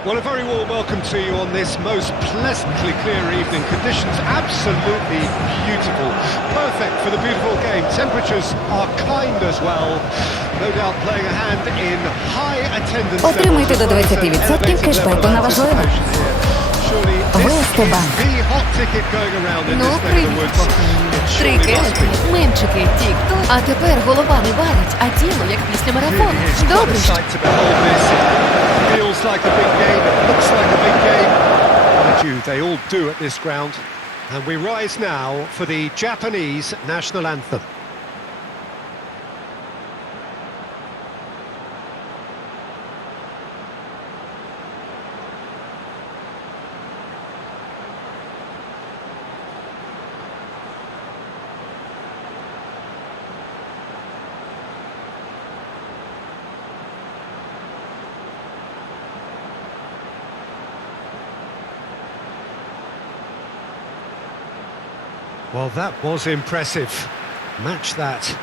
Well, a very warm welcome to you on this most pleasantly clear evening. Conditions absolutely beautiful. Perfect for the beautiful game. Temperatures are kind as well. No doubt playing a hand in high attendance. Отримайте до 20% кешбеку на важливе. ВСТ Банк. Ну, привіт. Трикелики, мемчики, тік-ток. А тепер голова не варить, а тіло як після марафону. Добре. Feels like a big game, it looks like a big game. They all do at this ground. And we rise now for the Japanese national anthem. Well, that was impressive. Match that.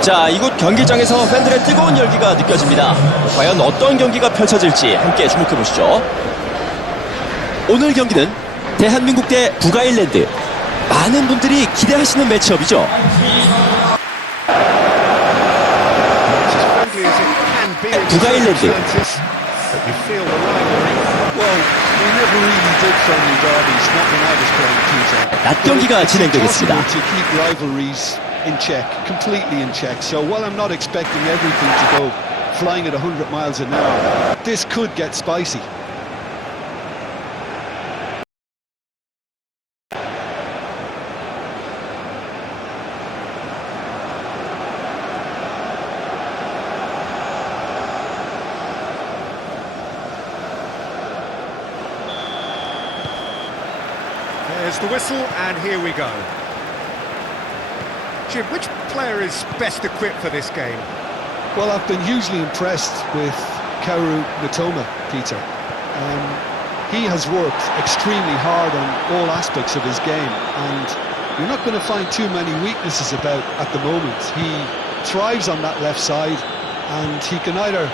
자, 이곳 경기장에서 팬들의 뜨거운 열기가 느껴집니다. 과연 어떤 경기가 펼쳐질지 함께 주목해보시죠. 오늘 경기는 대한민국 대 북아일랜드. 많은 분들이 기대하시는 매치업이죠. 북아일랜드. 낮 경기가 진행되겠습니다. In check, completely in check. So while I'm not expecting everything to go flying at 100 miles an hour, this could get spicy. There's the whistle, and here we go. Jim, which player is best equipped for this game? Well, I've been hugely impressed with Kaoru Mitoma, Peter. He has worked extremely hard on all aspects of his game, and you're not going to find too many weaknesses about at the moment. He thrives on that left side, and he can either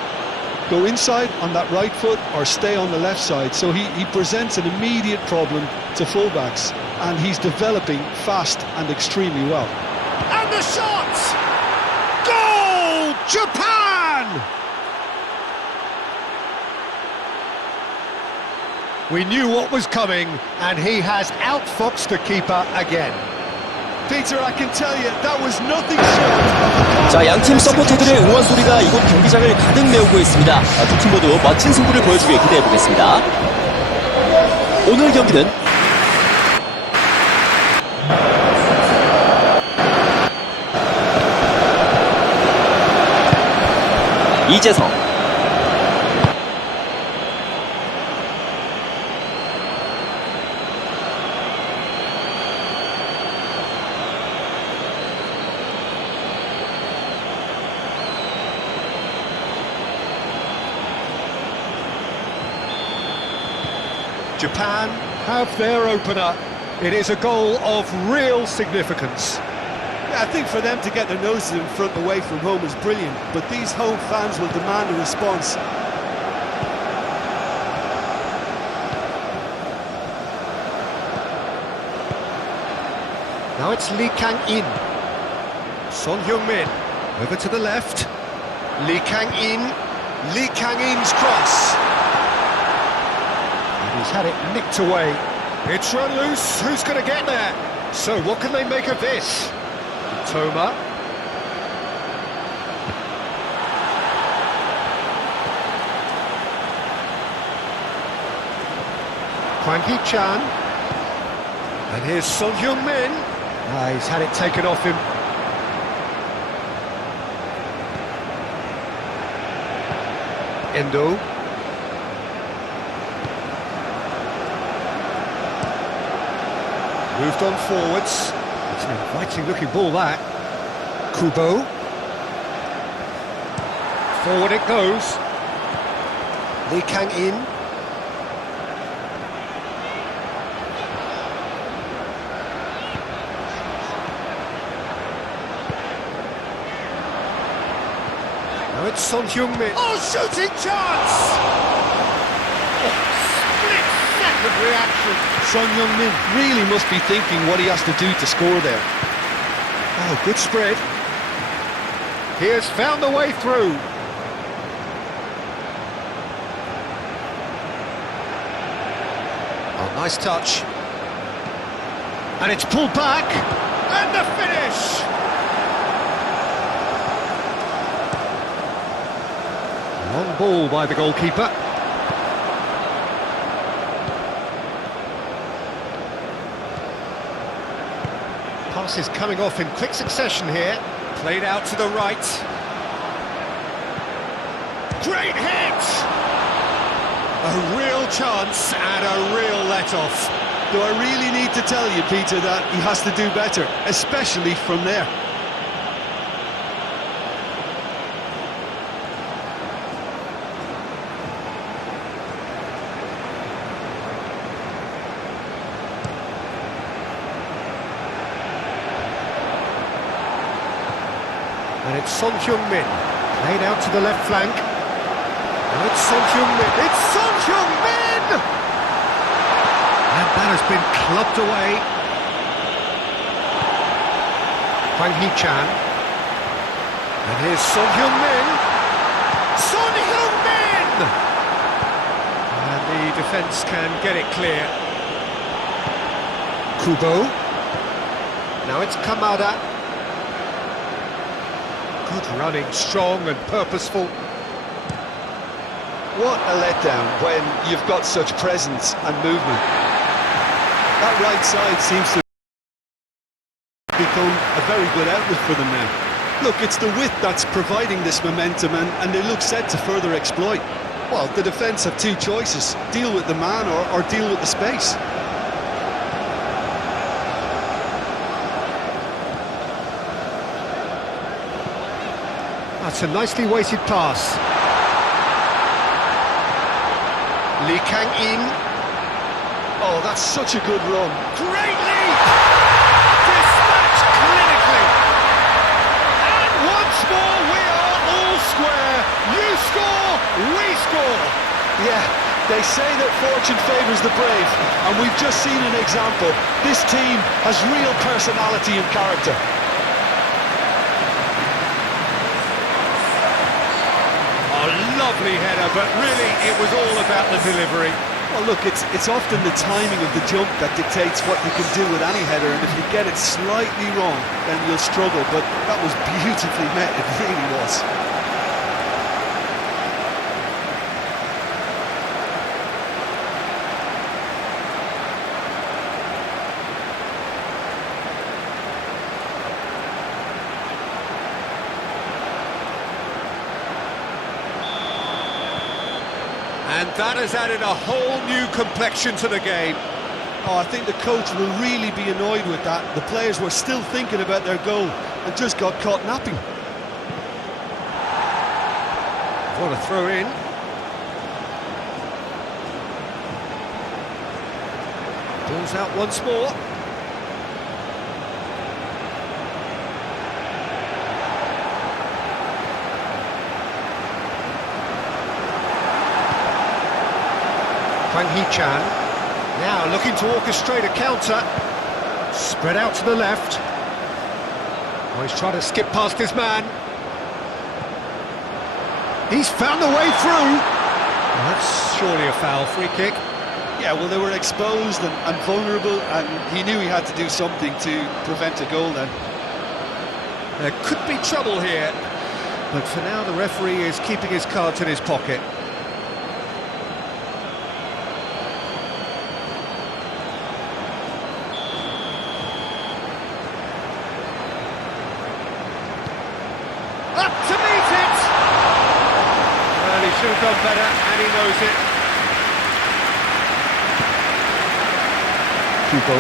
go inside on that right foot or stay on the left side, so he presents an immediate problem to fullbacks, and he's developing fast and extremely well. And the shot! Goal! Japan! We knew what was coming, and he has outfoxed the keeper again. Peter, I can tell you, that was nothing short. 자, 양팀 서포터들의 응원 소리가 이곳 경기장을 가득 메우고 있습니다. 두 팀 모두 멋진 승부를 보여주길 기대해보겠습니다. 오늘 경기는 이재성, Japan have their opener. It is a goal of real significance. I think for them to get their noses in front away from home is brilliant, but these home fans will demand a response. Now it's Lee Kang-in. Son Heung-min over to the left. Lee Kang-in. Lee Kang-in's cross. And he's had it nicked away. It's run loose. Who's going to get there? So what can they make of this? Toma. Hwang Hee-chan. And here's Son Heung-min. He's had it taken off him. Endo. Moved on forwards. It's an inviting-looking ball, that. Kubo. Forward it goes. Lee Kang-in. Now it's Son Heung-min. Oh, shooting chance! Oh, split-second reaction. Son Heung-min really must be thinking what he has to do to score there. Oh, good spread. He has found the way through. Oh, nice touch. And it's pulled back. And the finish! Long ball by the goalkeeper. Passes coming off in quick succession here. Played out to the right. Great hit! A real chance and a real let-off. Do I really need to tell you, Peter, that he has to do better, especially from there? And it's Son Heung-min, played out to the left flank. And it's Son Heung-min, it's Son Heung-min! And that has been clubbed away. Hwang Hee-chan. And here's Son Heung-min. Son Heung-min! And the defence can get it clear. Kubo. Now it's Kamada. Good running, strong and purposeful. What a letdown when you've got such presence and movement. That right side seems to become a very good outlet for them now. Look, it's the width that's providing this momentum and they look set to further exploit. Well, the defence have two choices: deal with the man or deal with the space. That's a nicely weighted pass. Lee Kang-in. Oh, that's such a good run. Great leap! Dispatched clinically. And once more we are all square. You score, we score. Yeah, they say that fortune favours the brave, and we've just seen an example. This team has real personality and character. Lovely header, but really it was all about the delivery. Well, look, it's often the timing of the jump that dictates what you can do with any header, and if you get it slightly wrong, then you'll struggle, but that was beautifully met, it really was. And that has added a whole new complexion to the game. Oh, I think the coach will really be annoyed with that. The players were still thinking about their goal and just got caught napping. What a throw in. Ball's out once more. Hwang Hee-chan, now looking to orchestrate a counter. Spread out to the left. Oh, he's trying to skip past his man. He's found a way through. Oh, that's surely a foul, free kick. Yeah, well, they were exposed and vulnerable, and he knew he had to do something to prevent a goal then. There could be trouble here, but for now the referee is keeping his cards in his pocket. Up to meet it! Well, he should have done better, and he knows it. Kubo.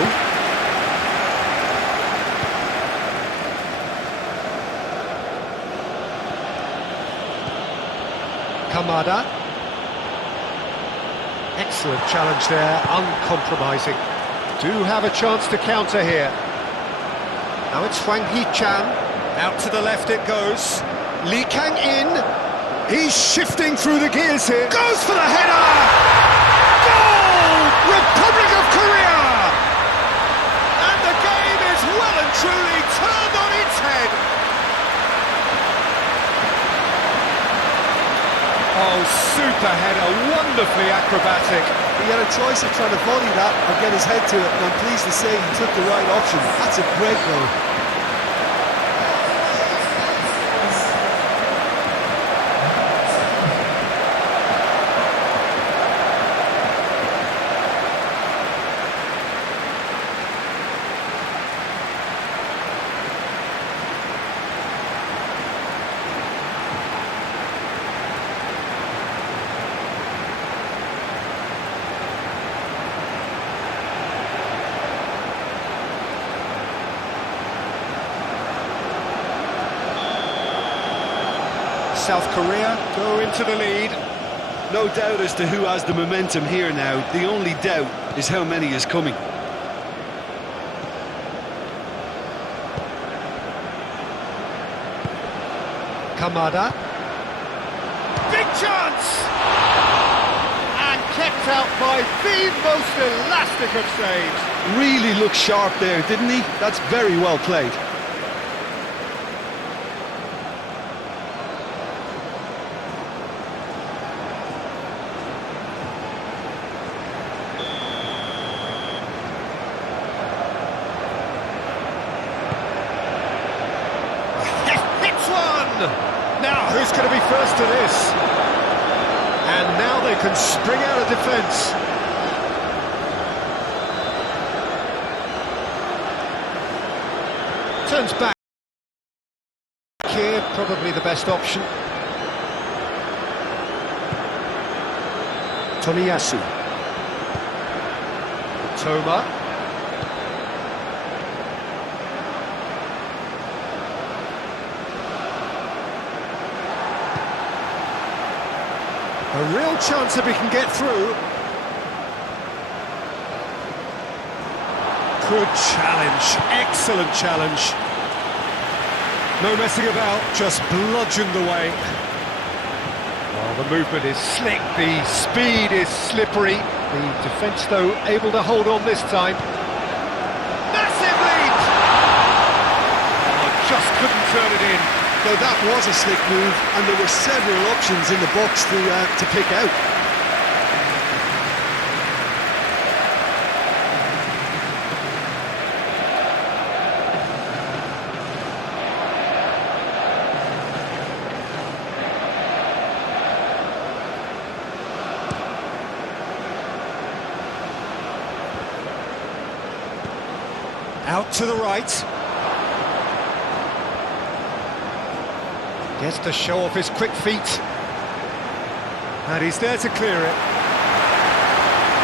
Kamada. Excellent challenge there, uncompromising. Do have a chance to counter here. Now it's Hwang Hee-chan. Out to the left it goes. Lee Kang-in. He's shifting through the gears here. Goes for the header! Goal! Republic of Korea! And the game is well and truly turned on its head. Oh, super header, wonderfully acrobatic. He had a choice of trying to volley that or get his head to it, and I'm pleased to say he took the right option. That's a great goal. South Korea go into the lead. No doubt as to who has the momentum here now. The only doubt is how many is coming. Kamada. Big chance! And kept out by the most elastic of saves. Really looked sharp there, didn't he? That's very well played. Now, who's going to be first to this? And now they can spring out of defence. Turns back here, probably the best option. Toniyasu. Toma. A real chance if he can get through. Good challenge, excellent challenge. No messing about, just bludgeoned away. Well, the movement is slick, the speed is slippery. The defence, though, able to hold on this time. Massive lead! Oh, just couldn't turn it in. So that was a slick move, and there were several options in the box to pick out. Out to the right. Gets to show off his quick feet. And he's there to clear it.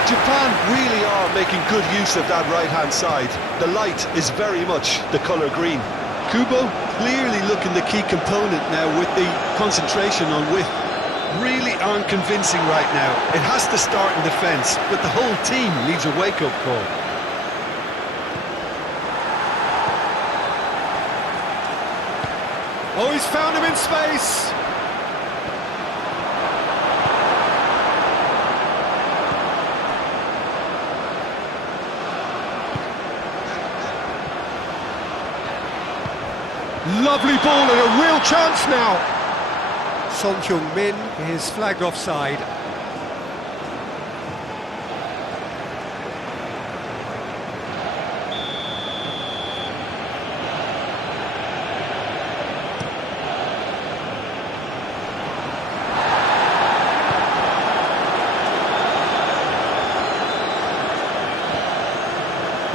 Japan really are making good use of that right-hand side. The light is very much the colour green. Kubo clearly looking the key component now with the concentration on width. Really aren't convincing right now. It has to start in defence, but the whole team needs a wake-up call. Oh, he's found him in space. Lovely ball and a real chance now. Son Heung-min is flagged offside.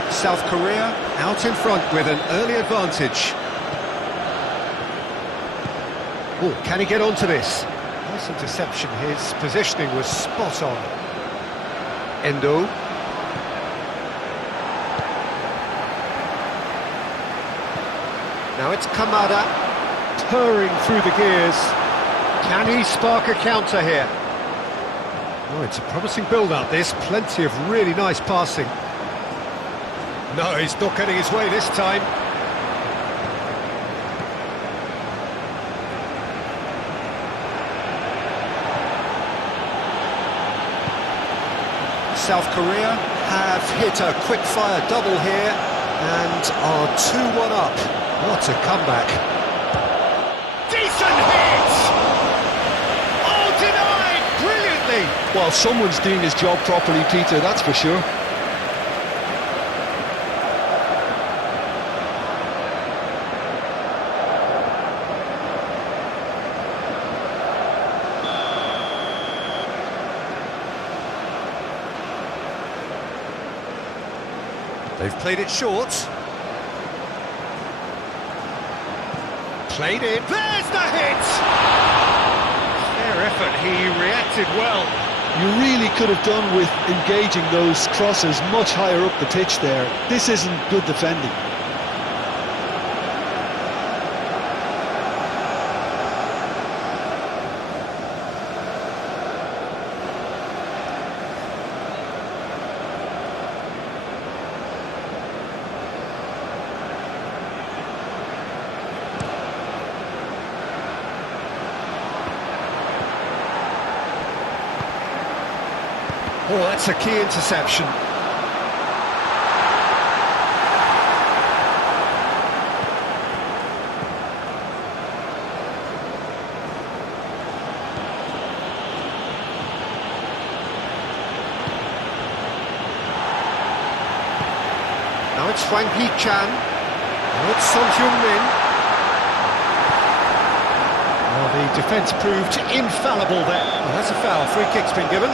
South Korea out in front with an early advantage. Oh, can he get onto this? Nice interception. His positioning was spot on. Endo. Now it's Kamada, purring through the gears. Can he spark a counter here? Oh, it's a promising build-up, this. Plenty of really nice passing. No, he's not getting his way this time. South Korea have hit a quick-fire double here and are 2-1 up. What a comeback. Decent hit! Oh, denied! Brilliantly! Well, someone's doing his job properly, Peter, that's for sure. They've played it short. Played it. There's the hit! Fair effort, he reacted well. You really could have done with engaging those crosses much higher up the pitch there. This isn't good defending. Oh, that's a key interception. Now it's Hwang Hee-chan. Now it's Son Heung-min. Well, the defence proved infallible there. Oh, that's a foul. Free kick's been given.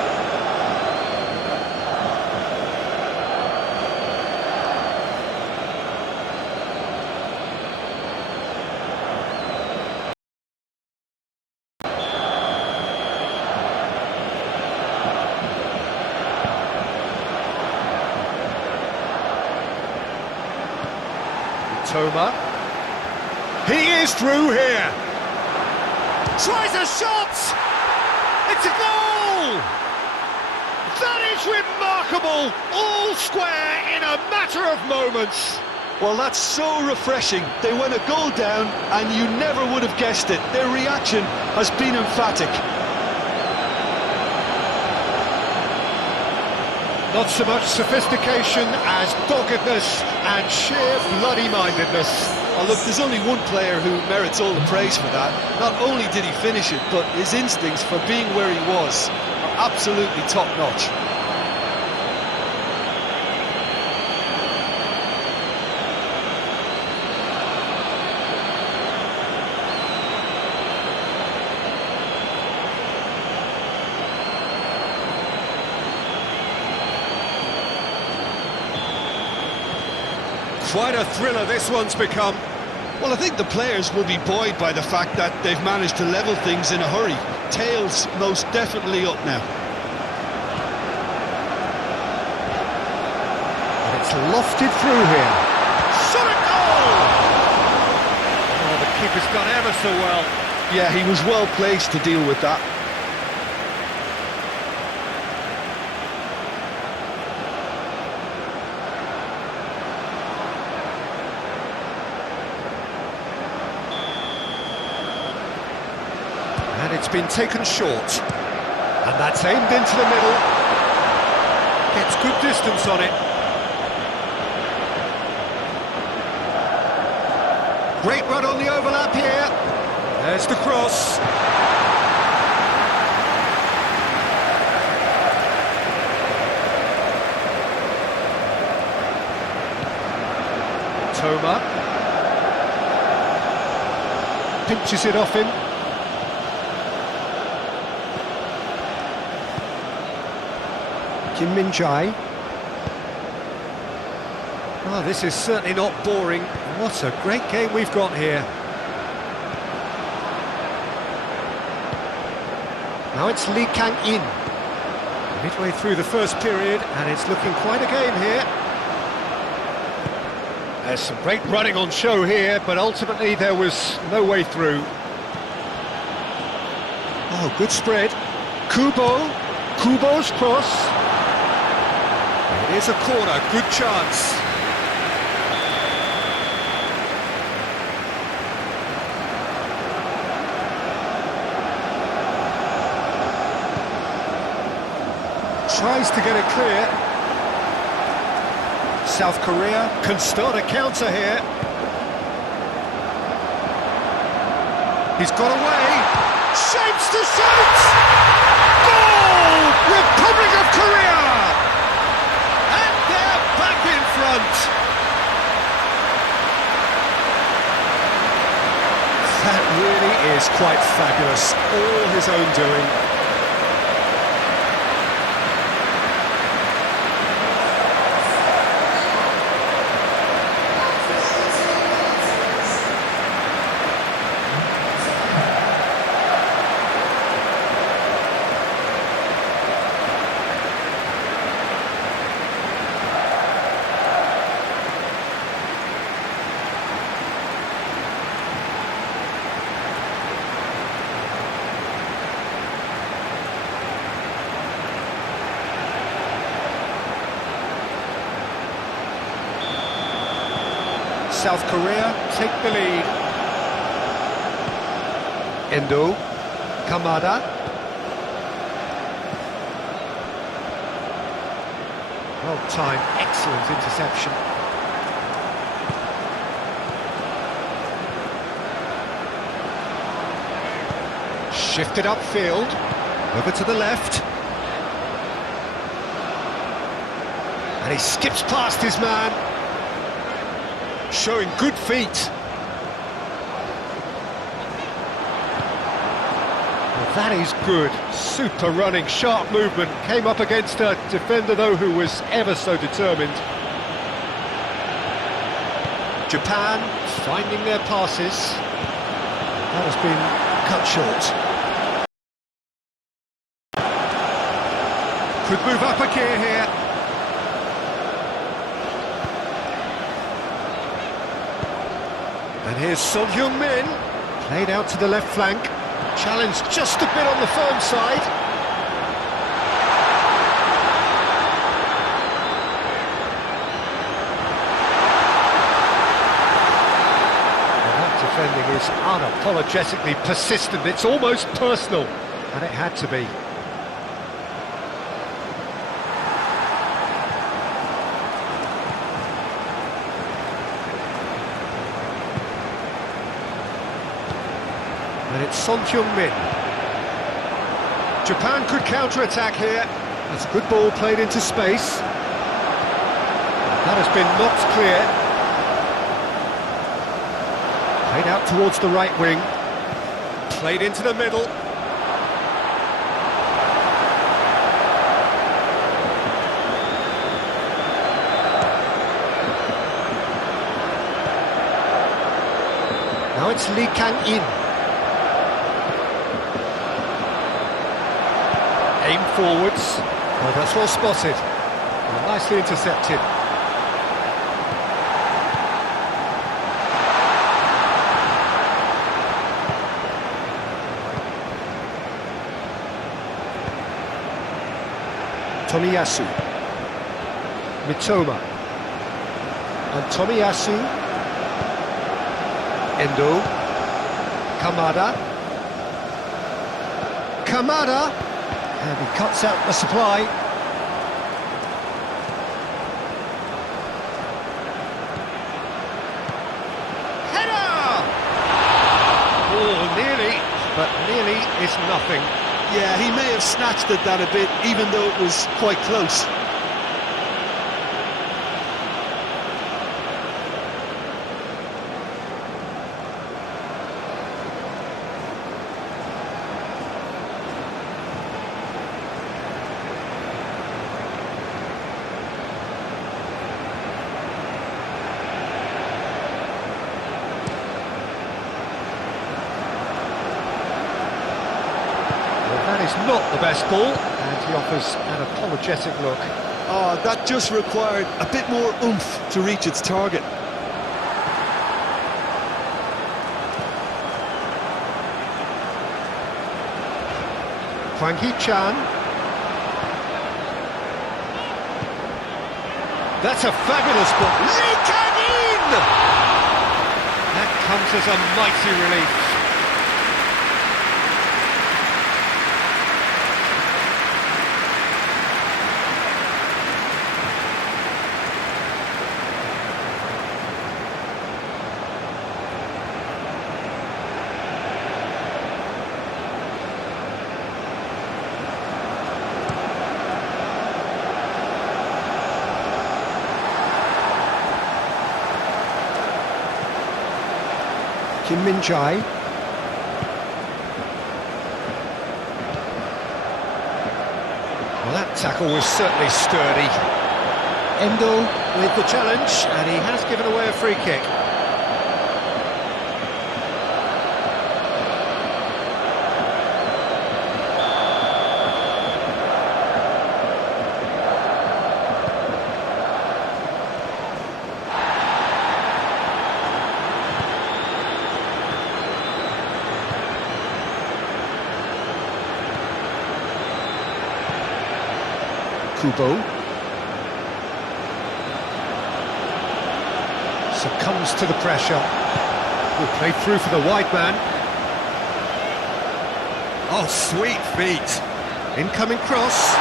Toma. He is through here. Tries a shot. It's a goal. That is remarkable. All square in a matter of moments. Well, that's so refreshing. They went a goal down and you never would have guessed it. Their reaction has been emphatic. Not so much sophistication as doggedness and sheer bloody-mindedness. Oh, look, there's only one player who merits all the praise for that. Not only did he finish it, but his instincts for being where he was are absolutely top-notch. Quite a thriller this one's become. Well, I think the players will be buoyed by the fact that they've managed to level things in a hurry. Tails most definitely up now. And it's lofted through here. Shot at goal! Oh, the keeper's done ever so well. Yeah, he was well placed to deal with that. And it's been taken short. And that's aimed into the middle. Gets good distance on it. Great run on the overlap here. There's the cross. Toma. Pinches it off him. Kim Min-jae. Oh, this is certainly not boring. What a great game we've got here. Now it's Lee Kang-in. Midway through the first period, and it's looking quite a game here. There's some great running on show here, but ultimately there was no way through. Oh, good spread. Kubo's cross. It is a corner, good chance. Tries to get it clear. South Korea can start a counter here. He's got away. Shapes to shoot! Goal! Republic of Korea! And they're back in front. That really is quite fabulous. All his own doing. South Korea take the lead. Endo, Kamada. Well timed, excellent interception. Shifted upfield, over to the left. And he skips past his man. Showing good feet. Well, that is good. Super running, sharp movement. Came up against a defender, though, who was ever so determined. Japan finding their passes. That has been cut short. Could move up a gear here. And here's Son Heung-min, played out to the left flank, challenged just a bit on the firm side. And that defending is unapologetically persistent, it's almost personal, and it had to be. And it's Son Heung-min. Japan could counter-attack here. That's a good ball played into space. That has been knocked clear. Played out towards the right wing. Played into the middle. Now it's Lee Kang-in. Aim forwards. Oh, that's well spotted. Well, nicely intercepted. Tomiyasu. Mitoma. And Tomiyasu. Endo. Kamada. Kamada. And he cuts out the supply. Header! Oh, nearly, but nearly is nothing. Yeah, he may have snatched at that a bit, even though it was quite close. That is not the best ball, and he offers an apologetic look. Oh, that just required a bit more oomph to reach its target. Hwang Hee-chan. That's a fabulous ball. Lee Kang-in! That comes as a mighty relief. Kim Min-jae. Well, that tackle was certainly sturdy. Endo with the challenge, and he has given away a free kick. Kubo. Succumbs to the pressure. Will play through for the wide man. Oh, sweet feet. Incoming cross.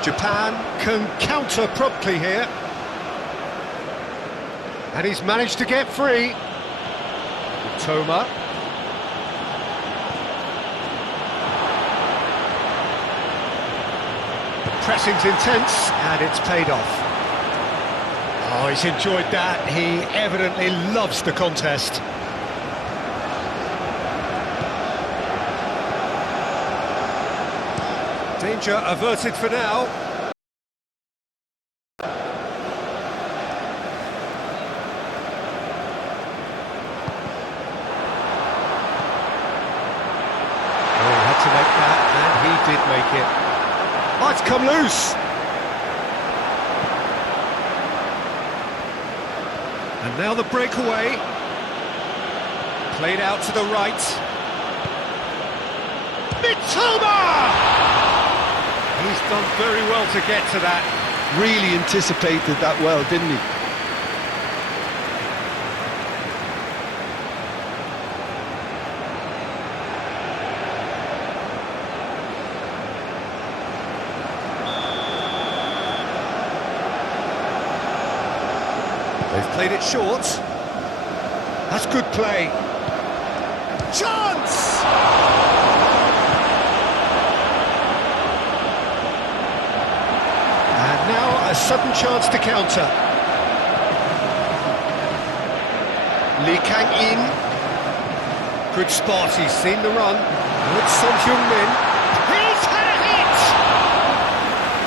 Japan can counter promptly here. And he's managed to get free. Toma. Pressing's intense, and it's paid off. Oh, he's enjoyed that. He evidently loves the contest. Danger averted for now. Oh, he had to make that, and he did make it. Oh, it's come loose. And now the breakaway. Played out to the right. Mitoma! He's done very well to get to that. Really anticipated that well, didn't he? They've played it short. That's good play. Chance! And now a sudden chance to counter. Lee Kang-in. Good spot, he's seen the run. It's Son Heung-min. He's had a hit!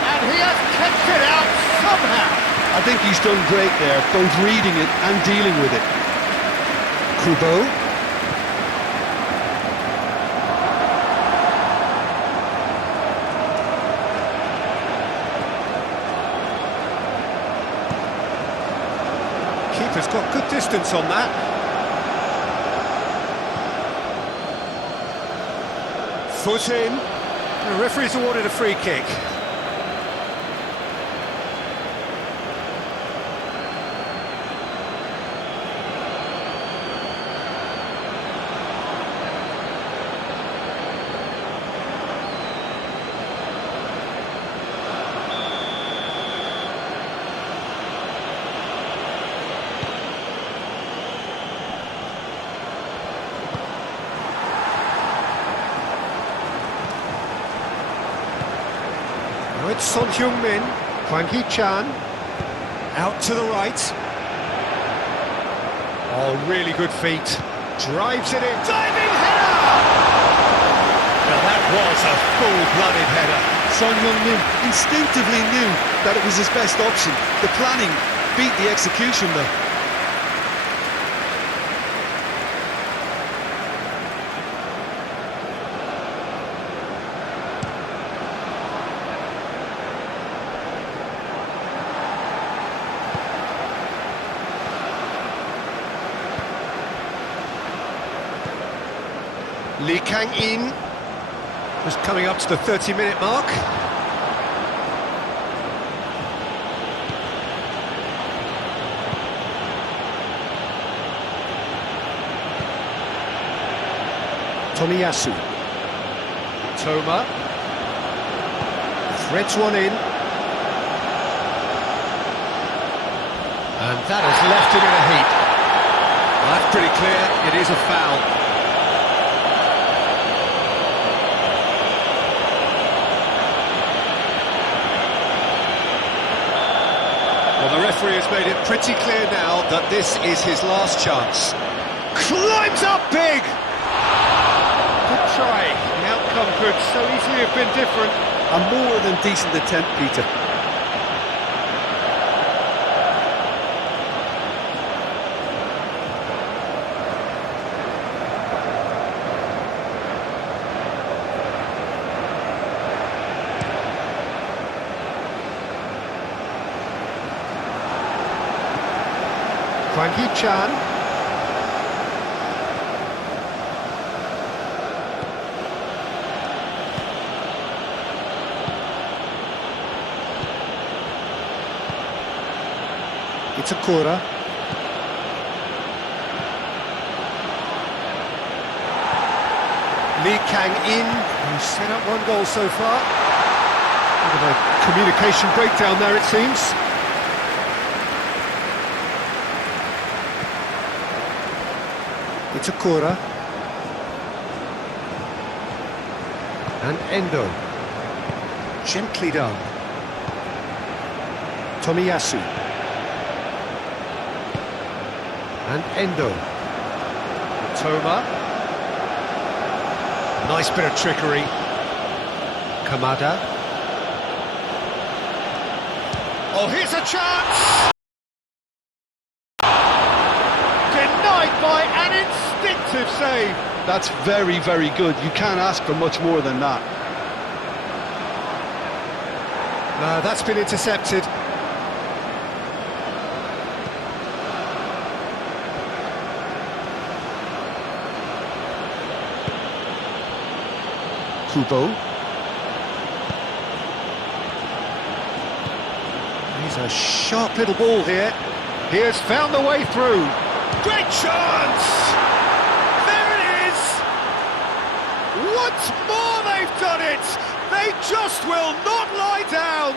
And he has kept it out somehow. I think he's done great there, both reading it and dealing with it. Kubo. Keeper's got good distance on that. Foot in. The referee's awarded a free kick. Now it's Son Heung-min, Hwang Hee-chan, out to the right. Oh, really good feet. Drives it in, diving header! Now that was a full-blooded header. Son Heung-min instinctively knew that it was his best option. The planning beat the execution though. Lee Kang-in, just coming up to the 30-minute mark. Tomiyasu. Toma. Threads one in. And that has left him in a heap. Well, that's pretty clear, it is a foul. Well, the referee has made it pretty clear now that this is his last chance. Climbs up big! Good try. The outcome could so easily have been different. A more than decent attempt, Peter. Hwang Hee-chan. Itakura. Lee Kang-in, who's set up one goal so far. Bit of a communication breakdown there, it seems. Itakura. And Endo. Gently done. Tomiyasu. And Endo. Toma. Nice bit of trickery. Kamada. Oh, here's a chance! Denied by an instinctive save. That's very, very good. You can't ask for much more than that. No, that's been intercepted. Kubo. He's a sharp little ball here. He has found the way through. Great chance! There it is! Once more they've done it! They just will not lie down!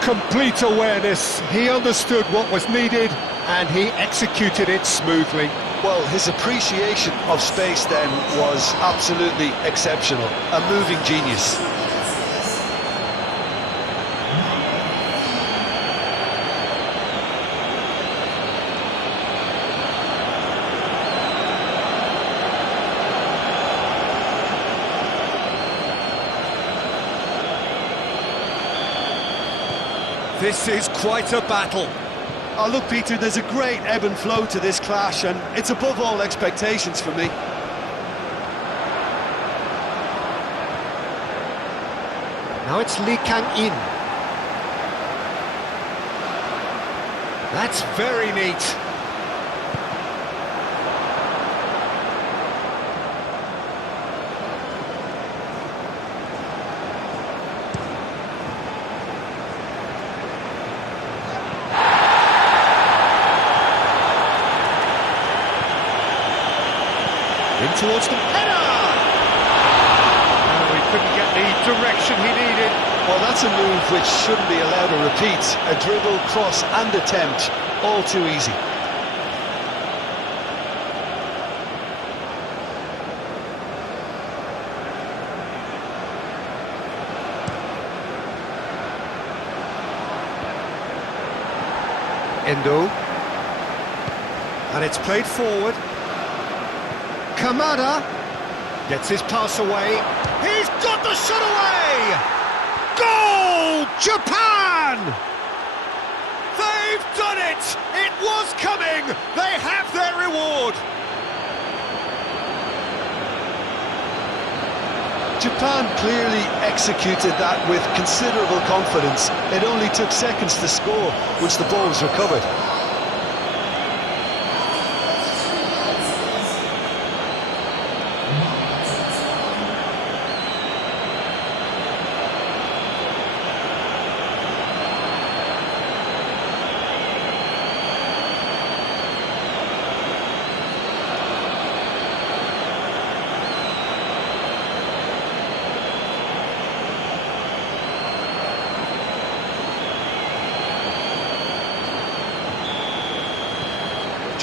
Complete awareness. He understood what was needed and he executed it smoothly. Well, his appreciation of space then was absolutely exceptional. A moving genius. This is quite a battle. Oh, look, Peter, there's a great ebb and flow to this clash, and it's above all expectations for me. Now it's Lee Kang-in. That's very neat. In towards the header! Oh, he couldn't get the direction he needed. Well, that's a move which shouldn't be allowed to repeat. A dribble, cross and attempt, all too easy. Endo. And it's played forward. Kamada gets his pass away. He's got the shot away! Goal! Japan! They've done it! It was coming! They have their reward! Japan clearly executed that with considerable confidence. It only took seconds to score once the ball was recovered.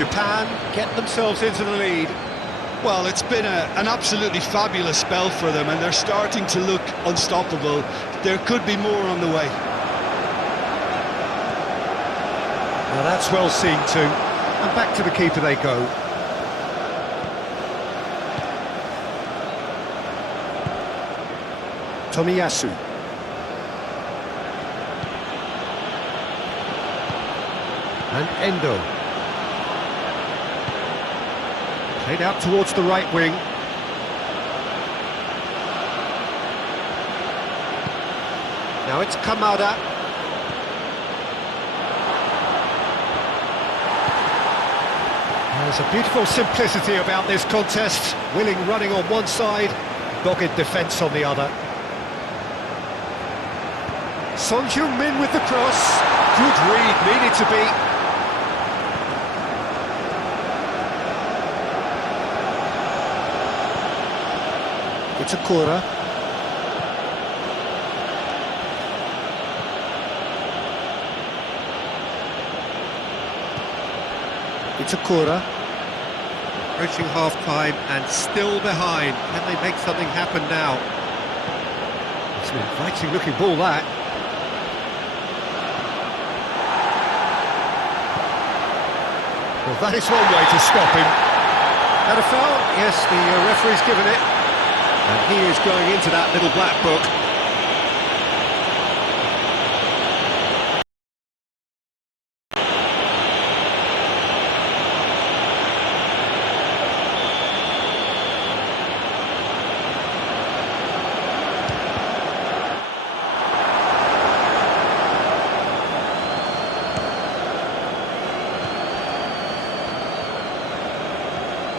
Japan get themselves into the lead. Well, it's been an absolutely fabulous spell for them, and they're starting to look unstoppable. There could be more on the way. Now that's well seen too. And back to the keeper they go. Tomiyasu. And Endo. Played out towards the right wing. Now it's Kamada. There's a beautiful simplicity about this contest. Willing running on one side, dogged defence on the other. Son Heung-min with the cross. Good read, needed to be. Itakura. Itakura. Approaching half-time and still behind. Can they make something happen now? It's an inviting looking ball, that. Well, that is one way to stop him. And a foul? Yes, the referee's given it. And he is going into that little black book.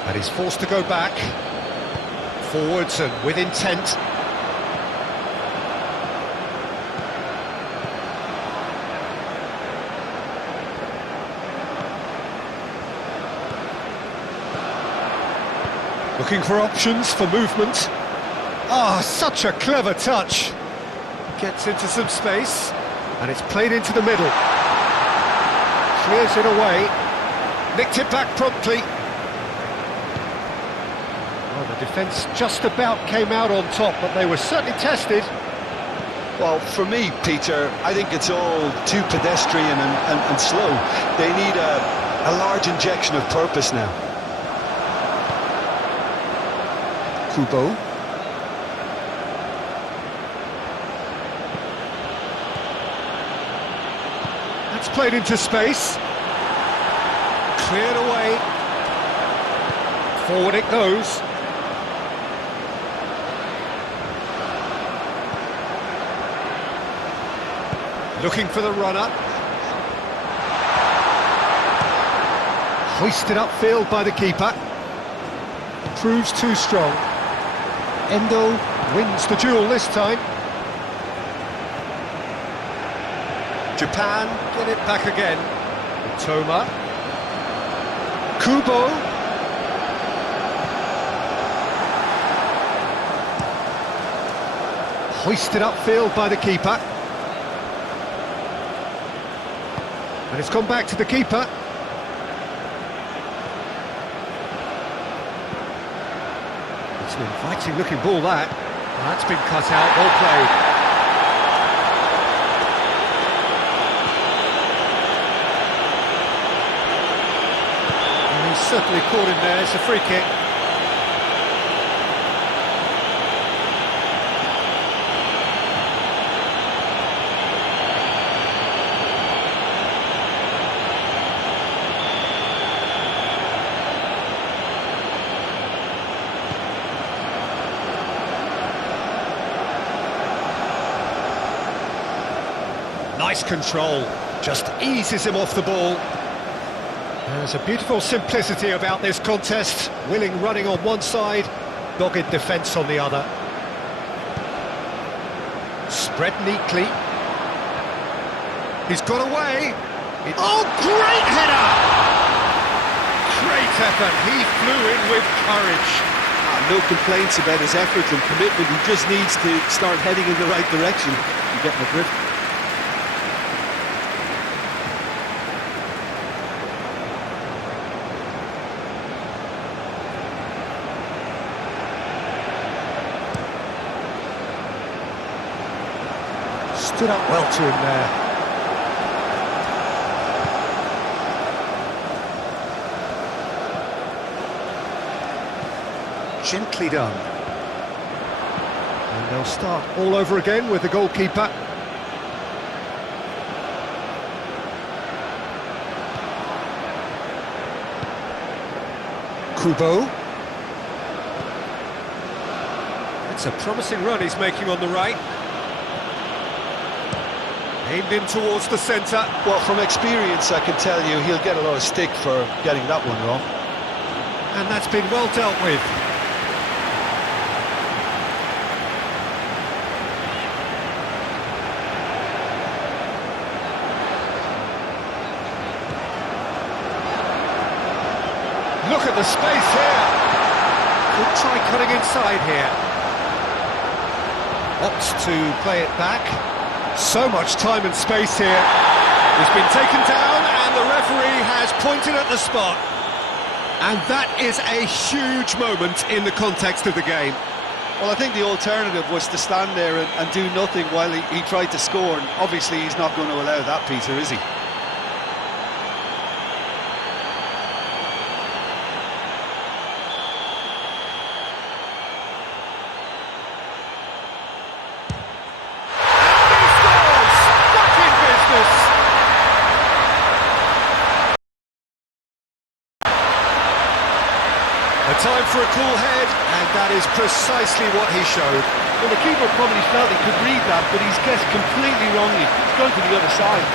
And he's forced to go back. Forwards and with intent. Looking for options for movement. Ah, such a clever touch. Gets into some space. And it's played into the middle. Clears it away. Nicked it back promptly. The defence just about came out on top, but they were certainly tested. Well, for me, Peter, I think it's all too pedestrian and slow. They need a large injection of purpose now. Kubo. That's played into space. Cleared away. Forward it goes. Looking for the runner. Hoisted upfield by the keeper. Proves too strong. Endo wins the duel this time. Japan get it back again. Toma. Kubo. Hoisted upfield by the keeper. And it's gone back to the keeper. It's an inviting looking ball, that. Well, that's been cut out, well played. And he's certainly caught him there, it's a free kick. Nice control, just eases him off the ball. There's a beautiful simplicity about this contest. Willing running on one side, dogged defence on the other. Spread neatly. He's got away. Oh, great header! Great effort, he flew in with courage. No complaints about his effort and commitment. He just needs to start heading in the right direction. You get my drift. Stood up well to him there. Gently done. And they'll start all over again with the goalkeeper. Kubo. It's a promising run he's making on the right. Aimed in towards the centre. Well, from experience, I can tell you he'll get a lot of stick for getting that one wrong. And that's been well dealt with. Look at the space here. Could try cutting inside here. Opts to play it back. So much time and space here. He's been taken down and the referee has pointed at the spot. And that is a huge moment in the context of the game. Well, I think the alternative was to stand there and do nothing while he tried to score. And obviously, he's not going to allow that, Peter, is he? A time for a cool head, and that is precisely what he showed. Well, the keeper probably felt he could read that, but he's guessed completely wrongly. He's gone to the other side.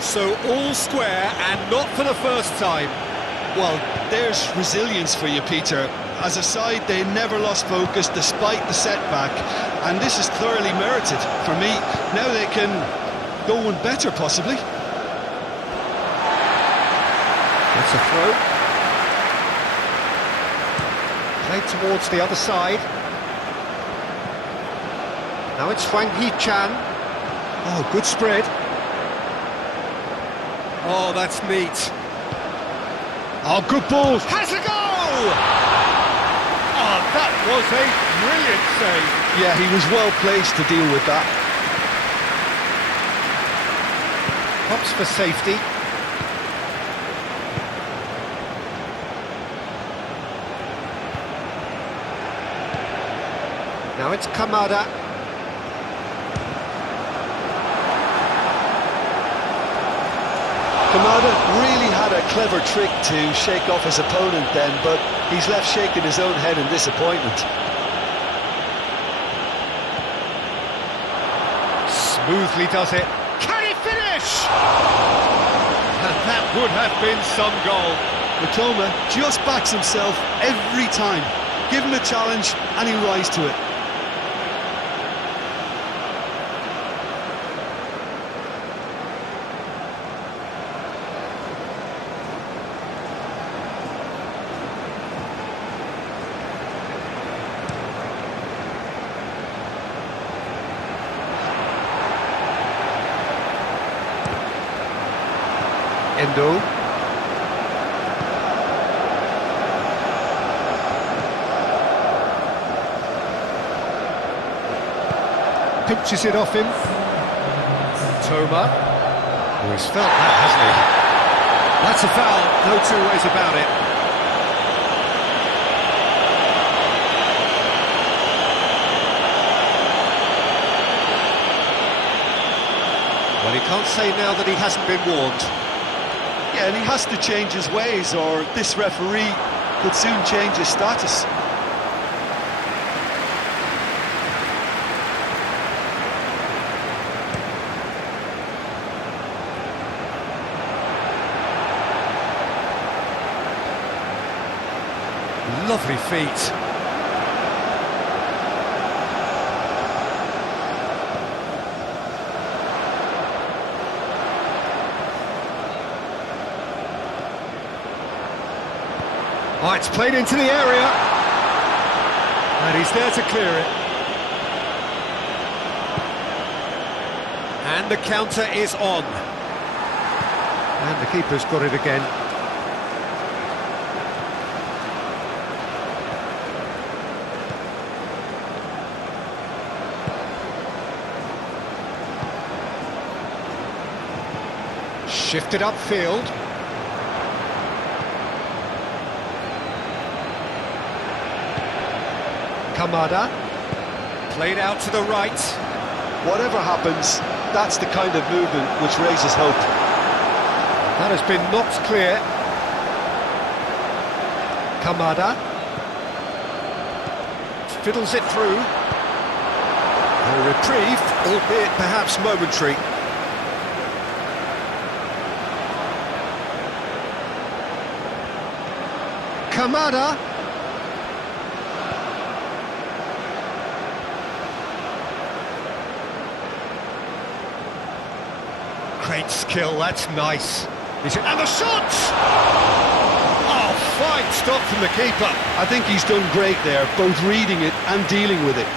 So all square and not for the first time. Well, there's resilience for you, Peter. As a side, they never lost focus despite the setback, and this is thoroughly merited for me. Now they can go one better, possibly. That's a throw. Played towards the other side. Now it's Wang Hee-chan. Oh, good spread. Oh, that's neat. Oh, good ball. Has a goal! Oh, that was a brilliant save. Yeah, he was well placed to deal with that. Pops for safety. Now it's Kamada. Kamada really had a clever trick to shake off his opponent then, but he's left shaking his own head in disappointment. Smoothly does it. Can he finish? And that would have been some goal. Mitoma just backs himself every time. Give him a challenge and he'll rise to it. Endo. Pinches it off him. Toma. Oh, he's felt that, hasn't he? That's a foul, no two ways about it. Well, he can't say now that he hasn't been warned. Yeah, and he has to change his ways, or this referee could soon change his status. Lovely feet. Oh, it's played into the area. And he's there to clear it. And the counter is on. And the keeper's got it again. Shifted upfield. Kamada. Played out to the right. Whatever happens, that's the kind of movement which raises hope. That has been knocked clear. Kamada. Fiddles it through. A reprieve, albeit perhaps momentary. Kamada. Great skill, that's nice. And the shot! Oh, fine stop from the keeper. I think he's done great there, both reading it and dealing with it.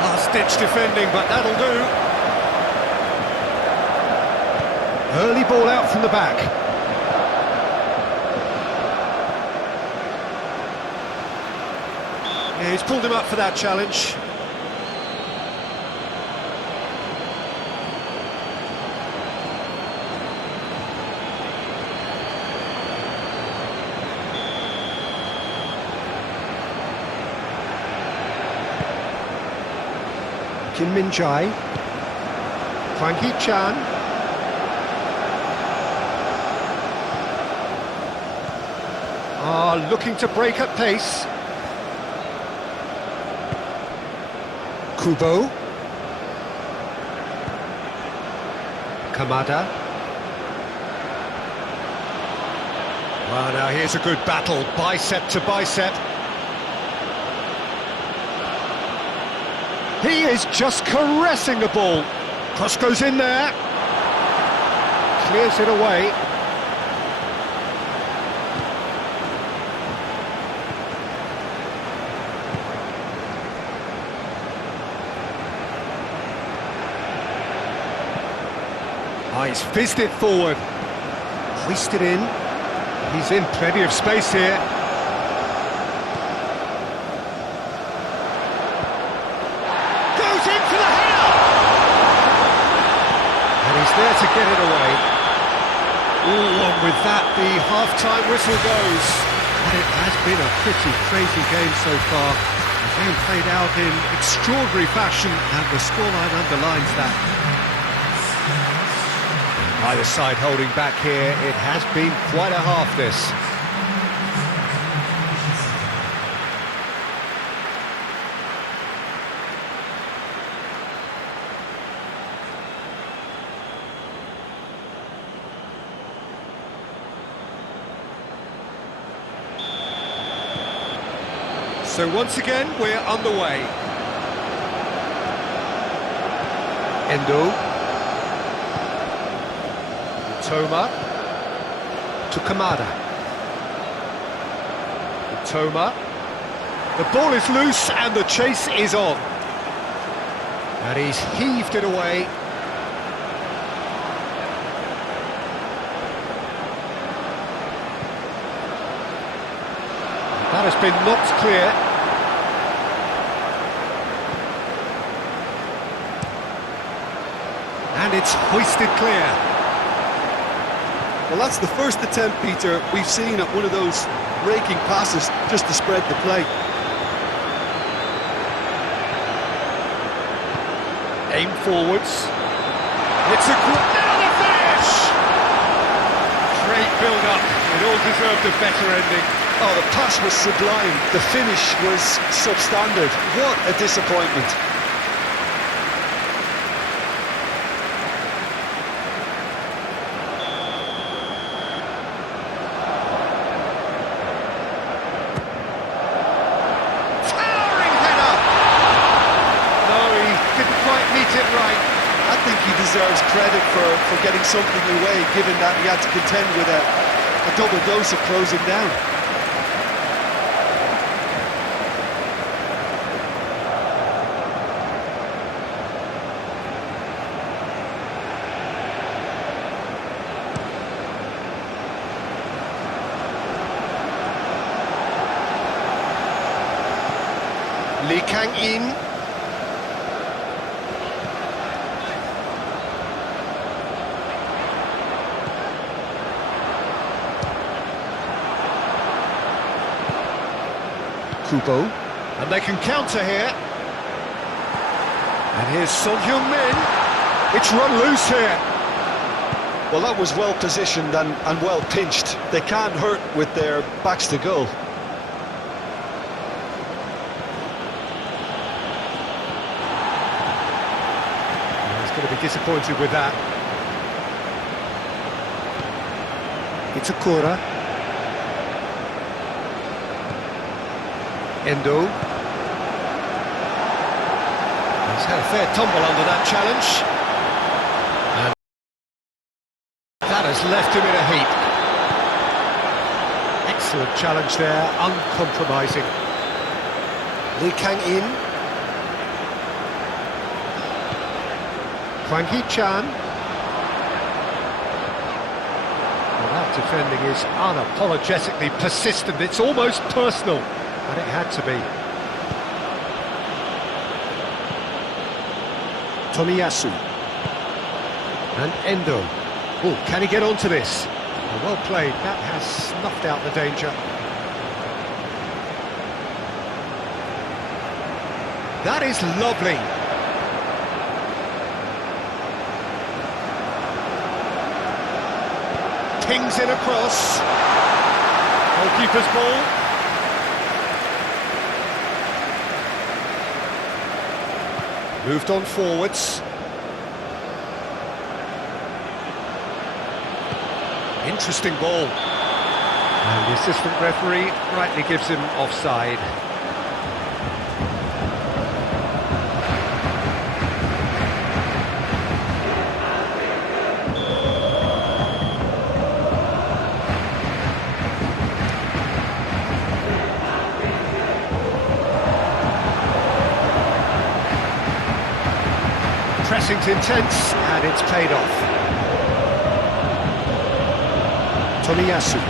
Last-ditch defending, but that'll do. Early ball out from the back. Yeah, he's pulled him up for that challenge. Kim Min-jae, Hwang Hee-chan, looking to break at pace. Kubo, Kamada. Well, now here's a good battle, bicep to bicep. He is just caressing the ball. Cross goes in there. Clears it away. He's fizzed it forward. Hoisted in. He's in plenty of space here. There to get it away. Ooh, and with that, the half-time whistle goes. And it has been a pretty crazy game so far. The game played out in extraordinary fashion, and the scoreline underlines that. Either side holding back here. It has been quite a half, this. So once again, we're underway. Endo. Toma. To Kamada. Toma. The ball is loose and the chase is on. And he's heaved it away. That has been knocked clear. And it's hoisted clear. Well, that's the first attempt, Peter, we've seen at one of those raking passes just to spread the play. Aim forwards. It's a good... Now the finish! Great build-up. It all deserved a better ending. Oh, the pass was sublime. The finish was substandard. What a disappointment. for getting something away, given that he had to contend with a double dose of closing down. Lee Kang-in. Kubo. And they can counter here. And here's Son Heung-min. It's run loose here. Well, that was well positioned and well pinched. They can't hurt with their backs to goal. He's going to be disappointed with that. Itakura. Endo. He's had a fair tumble under that challenge. And that has left him in a heap. Excellent challenge there, uncompromising. Lee Kang-in. Hwang Hee-chan. Well, that defending is unapologetically persistent. It's almost personal. And it had to be. Tomiyasu. And Endo. Oh, can he get onto this? Well played. That has snuffed out the danger. That is lovely. Pings in across. Goalkeeper's ball. Moved on forwards. Interesting ball. And the assistant referee rightly gives him offside. Pressing's intense, and it's paid off. Tomiyasu.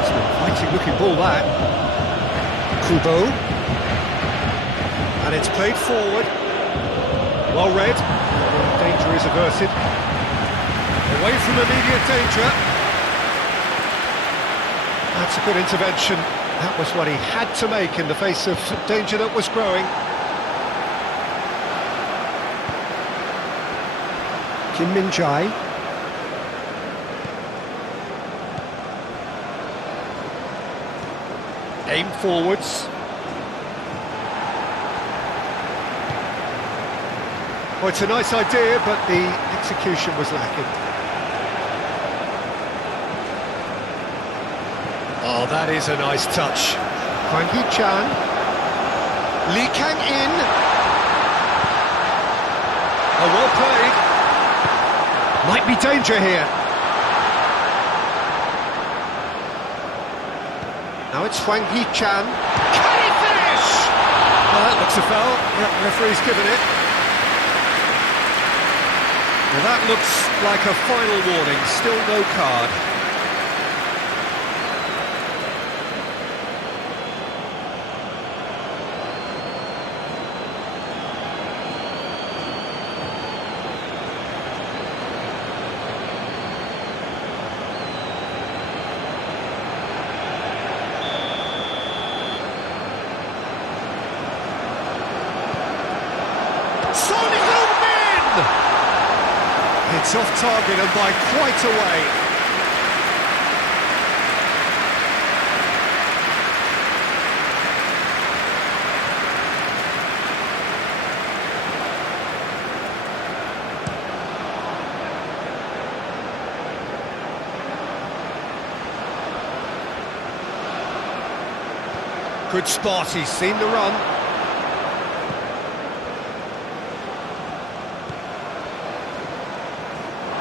It's an inviting looking ball, that. Kubo. And it's played forward. Well read. Danger is averted. Away from immediate danger. That's a good intervention. That was what he had to make in the face of danger that was growing. Kim Min-jae. Aim forwards. Well, it's a nice idea, but the execution was lacking. Oh, that is a nice touch. Hwang Hee-chan. Lee Kang-in. Oh, well played. Might be danger here. Now it's Hwang Hee-chan. Can he finish? Well, that looks a foul. Yeah, the referee's given it. Well, that looks like a final warning. Still no card. It's off target and by quite a way. Good spot, he's seen the run.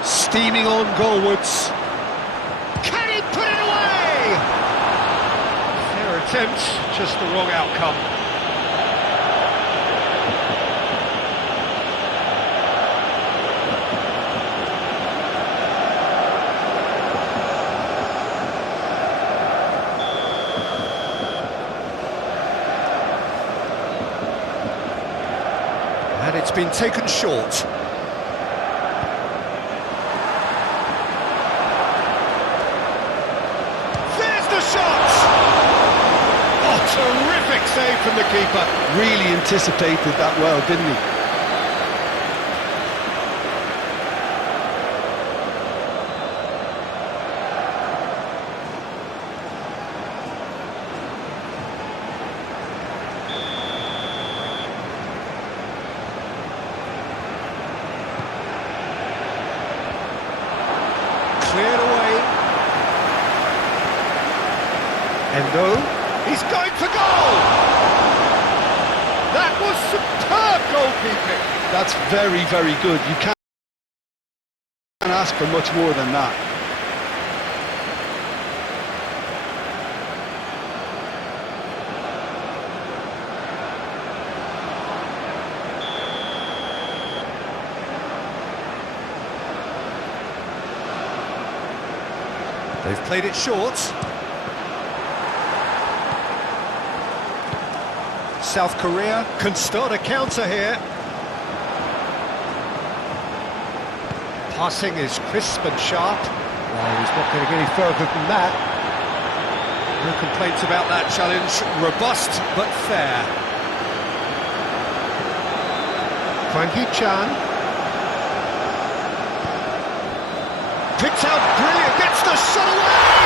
Steaming on goalwards. Can he put it away? Fair attempt, just the wrong outcome. And it's been taken short. There's the shot! Oh, terrific save from the keeper. Really anticipated that well, didn't he? Cleared away. Endo. He's going for goal! That was superb goalkeeping. That's very, very good. You can't ask for much more than that. They've played it short. South Korea can start a counter here. Passing is crisp and sharp. Well, he's not going to get any further than that. No complaints about that challenge. Robust but fair. Hwang Hee-chan. Picked out brilliant, gets the shot away!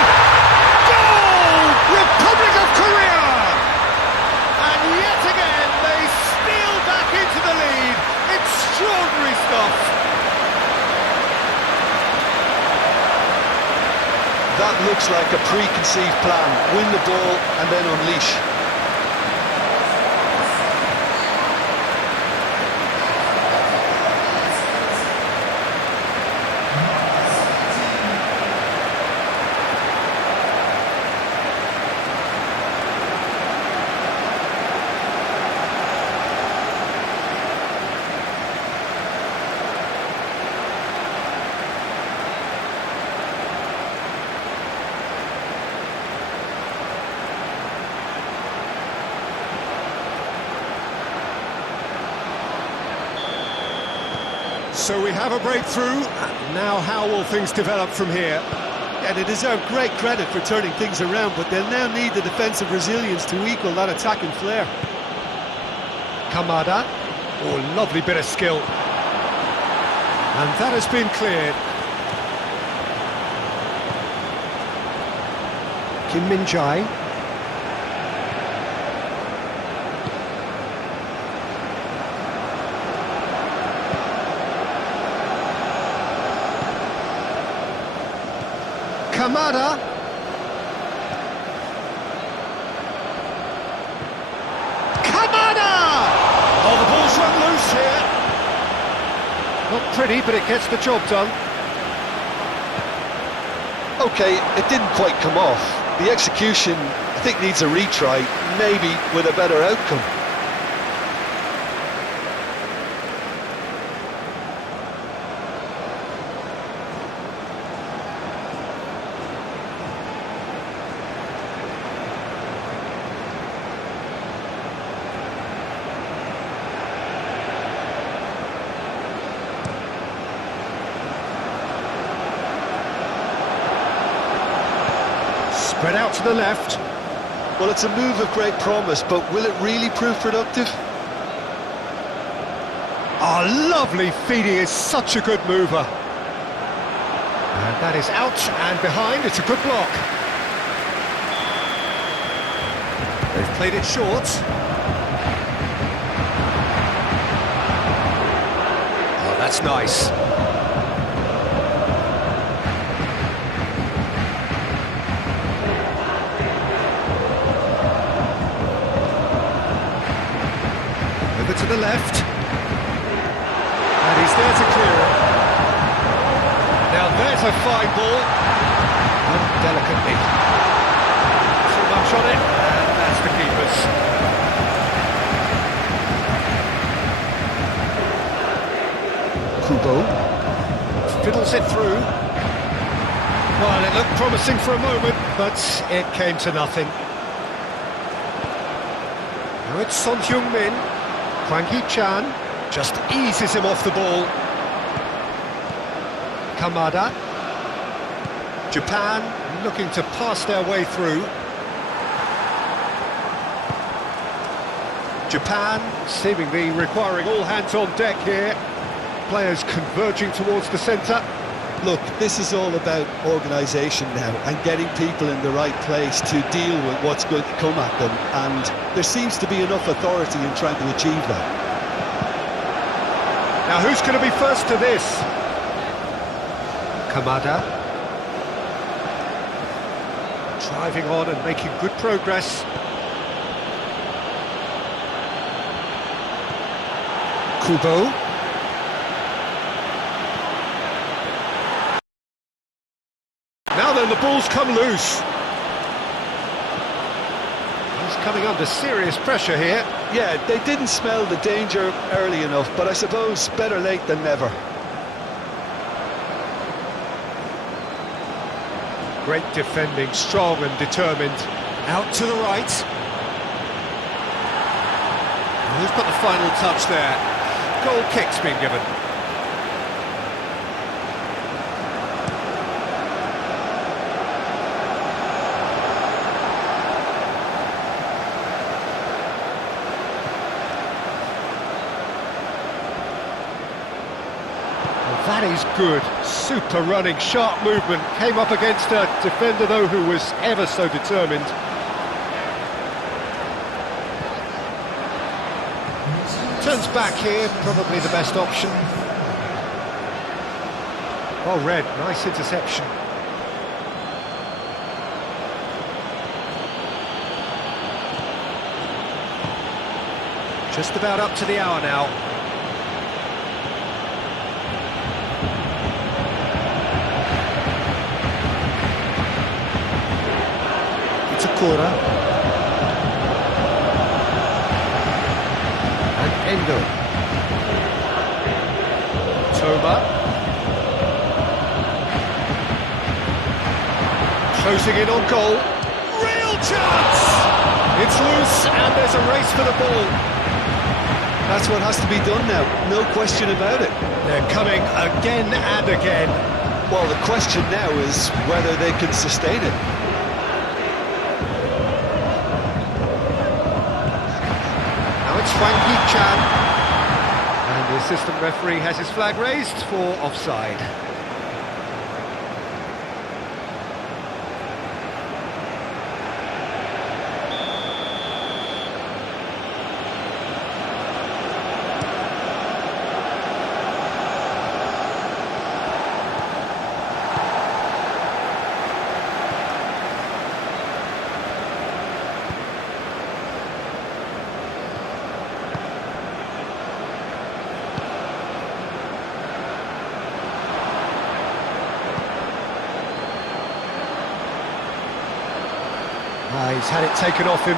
Goal! Republic of Korea! And yet again, they steal back into the lead. Extraordinary stuff. That looks like a preconceived plan. Win the ball and then unleash. So we have a breakthrough. Now how will things develop from here? Yeah, they deserve great credit for turning things around, but they'll now need the defensive resilience to equal that attacking flair. Kamada. Oh, lovely bit of skill. And that has been cleared. Kim Min-jae. Kamada. Kamada! Oh, the ball's run loose here. Not pretty, but it gets the job done. Okay, it didn't quite come off. The execution, I think, needs a retry, maybe with a better outcome. Spread out to the left. Well, it's a move of great promise, but will it really prove productive? Oh, lovely feeding is such a good mover. And that is out and behind. It's a good block. They've played it short. Oh, that's nice. To the left, and he's there to clear it. There's a fine ball. And delicately. Too much on it, and that's the keeper's. Kubo. Fiddles it through. Well, it looked promising for a moment, but it came to nothing. Now it's Son Heung-min. Hwang Hee-chan just eases him off the ball. Kamada. Japan looking to pass their way through. Japan seemingly requiring all hands on deck here. Players converging towards the centre. Look, this is all about organisation now and getting people in the right place to deal with what's going to come at them, and there seems to be enough authority in trying to achieve that. Now who's going to be first to this? Kamada. Driving on and making good progress. Kubo. Now then, the ball's come loose. He's coming under serious pressure here. Yeah, they didn't smell the danger early enough, but I suppose better late than never. Great defending, strong and determined. Out to the right. Who's got the final touch there? Goal kick's been given. That is good, super running, sharp movement, came up against a defender though who was ever so determined. Turns back here, probably the best option. Well read, nice interception. Just about up to the hour now. Kura and Endo. Toma closing in on goal. Real chance! It's loose and there's a race for the ball. That's what has to be done now, no question about it. They're coming again and again. Well, the question now is whether they can sustain it. Hwang Hee-chan, and the assistant referee has his flag raised for offside. He's had it taken off him.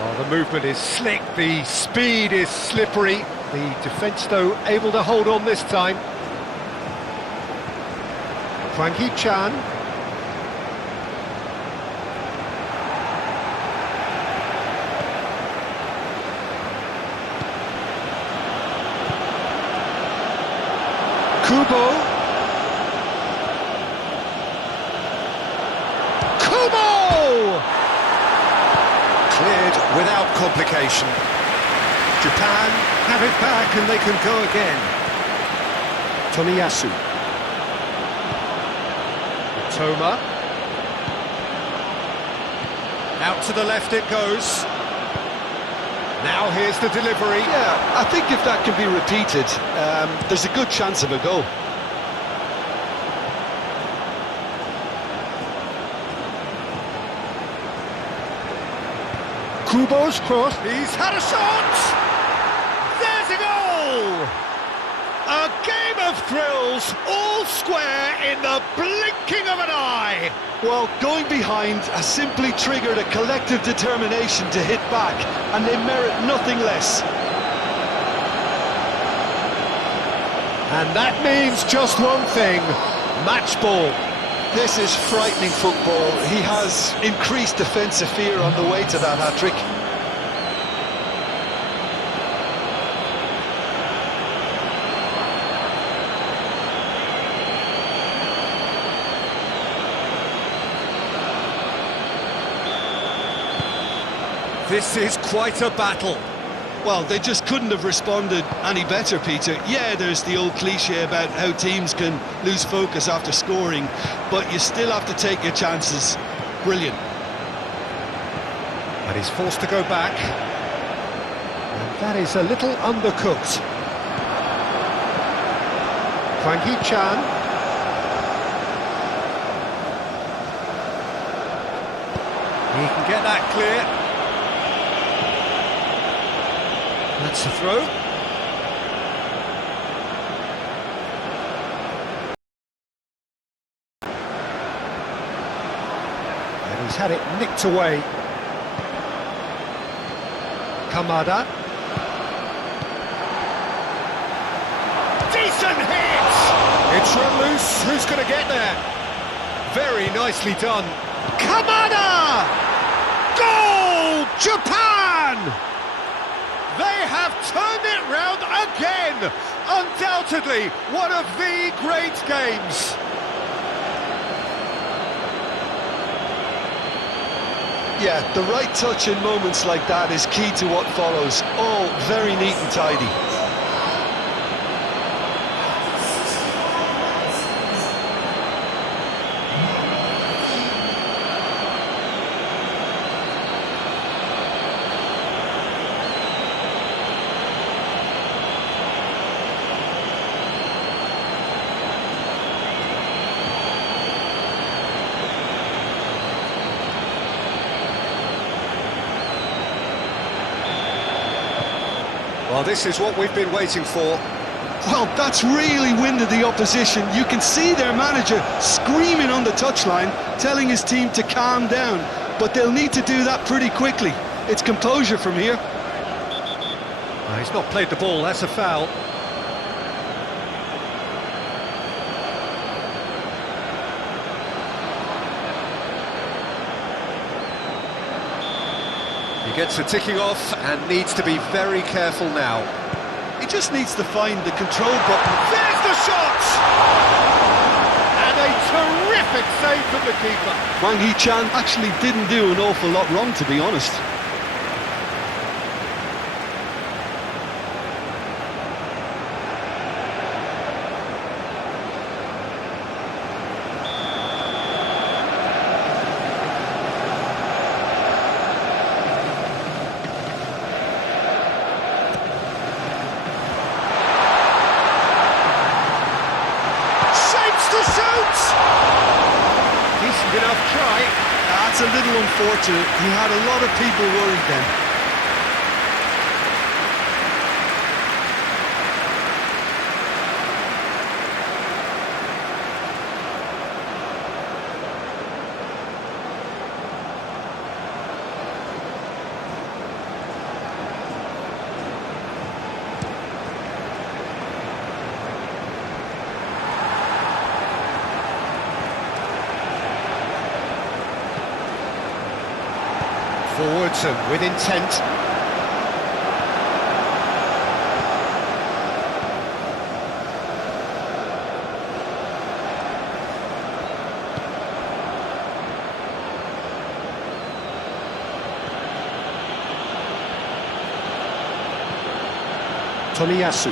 Oh, the movement is slick, the speed is slippery. The defence, though, able to hold on this time. Hwang Hee-chan. Kubo. Cleared without complication. Japan have it back and they can go again. Tomiyasu. Toma. Out to the left it goes. Now here's the delivery. Yeah, I think if that can be repeated, there's a good chance of a goal. Kubo's cross, he's had a shot! There's a goal! Again! of thrills, all square in the blinking of an eye. Well, going behind has simply triggered a collective determination to hit back, and they merit nothing less. And that means just one thing, match ball. This is frightening football. He has increased defensive fear on the way to that hat-trick. This is quite a battle. Well, they just couldn't have responded any better, Peter. Yeah, there's the old cliche about how teams can lose focus after scoring, but you still have to take your chances. Brilliant. And he's forced to go back. And that is a little undercooked. Hwang Hee-chan. He can get that clear. That's a throw. And he's had it nicked away. Kamada. Decent hit! It's run loose. Who's going to get there? Very nicely done. Kamada! Goal! Japan! They have turned it round again! Undoubtedly, one of the great games. Yeah, the right touch in moments like that is key to what follows. All very neat and tidy. Well, this is what we've been waiting for. Well, that's really winded the opposition. You can see their manager screaming on the touchline, telling his team to calm down. But they'll need to do that pretty quickly. It's composure from here. He's not played the ball, that's a foul. He gets the ticking off and needs to be very careful now. He just needs to find the control button. There's the shot! And a terrific save from the keeper. Hwang Hee-chan actually didn't do an awful lot wrong, to be honest. Decent enough try. That's a little unfortunate. He had a lot of people worried then. Forwards and with intent. Tomiyasu.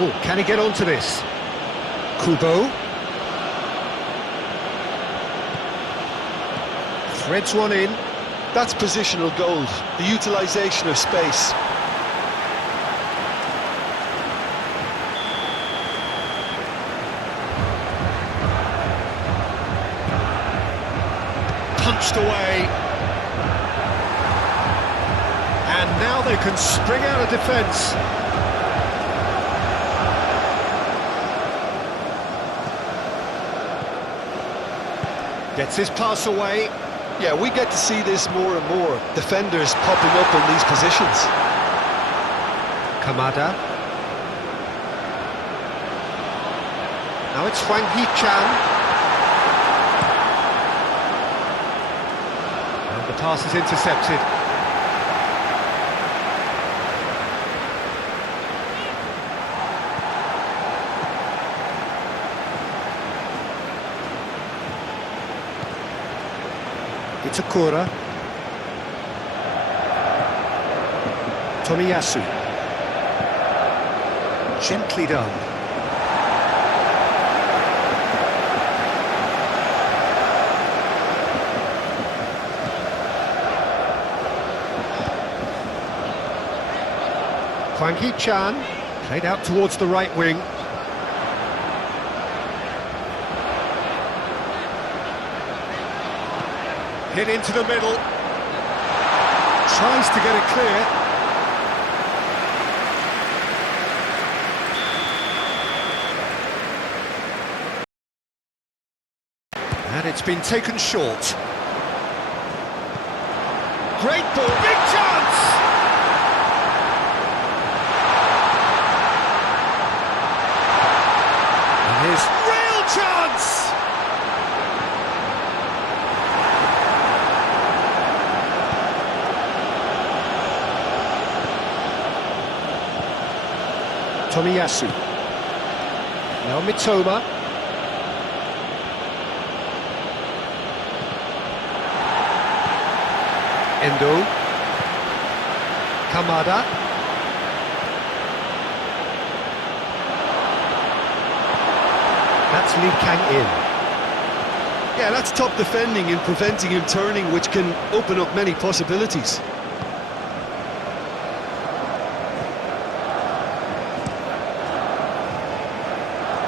Oh, can he get onto this? Kubo. Threads one in. That's positional gold, the utilisation of space. Punched away. And now they can spring out of defence. Gets his pass away. Yeah, we get to see this more and more. Defenders popping up in these positions. Kamada. Now it's Hwang Hee-chan. And the pass is intercepted. Itakura. Tomiyasu. Gently done. Hwang Hee-chan played out towards the right wing. Hit into the middle. Tries to get it clear. And it's been taken short. Great ball, big chance! And here's real chance! Tomiyasu. Now Mitoma. Endo. Kamada. That's Lee Kang-in. Yeah, that's top defending and preventing him turning, which can open up many possibilities.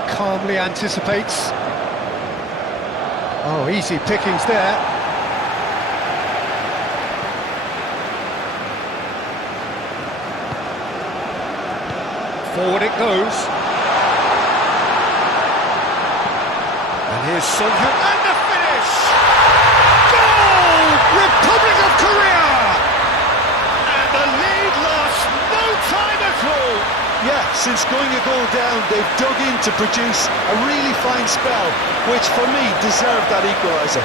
Calmly anticipates. Oh, easy pickings there. Forward it goes. And here's Son-hyun, and the finish! Goal! Republic of Korea! And the lead lost no time at all! Yeah, since going a goal down, they've dug in to produce a really fine spell, which for me deserved that equaliser.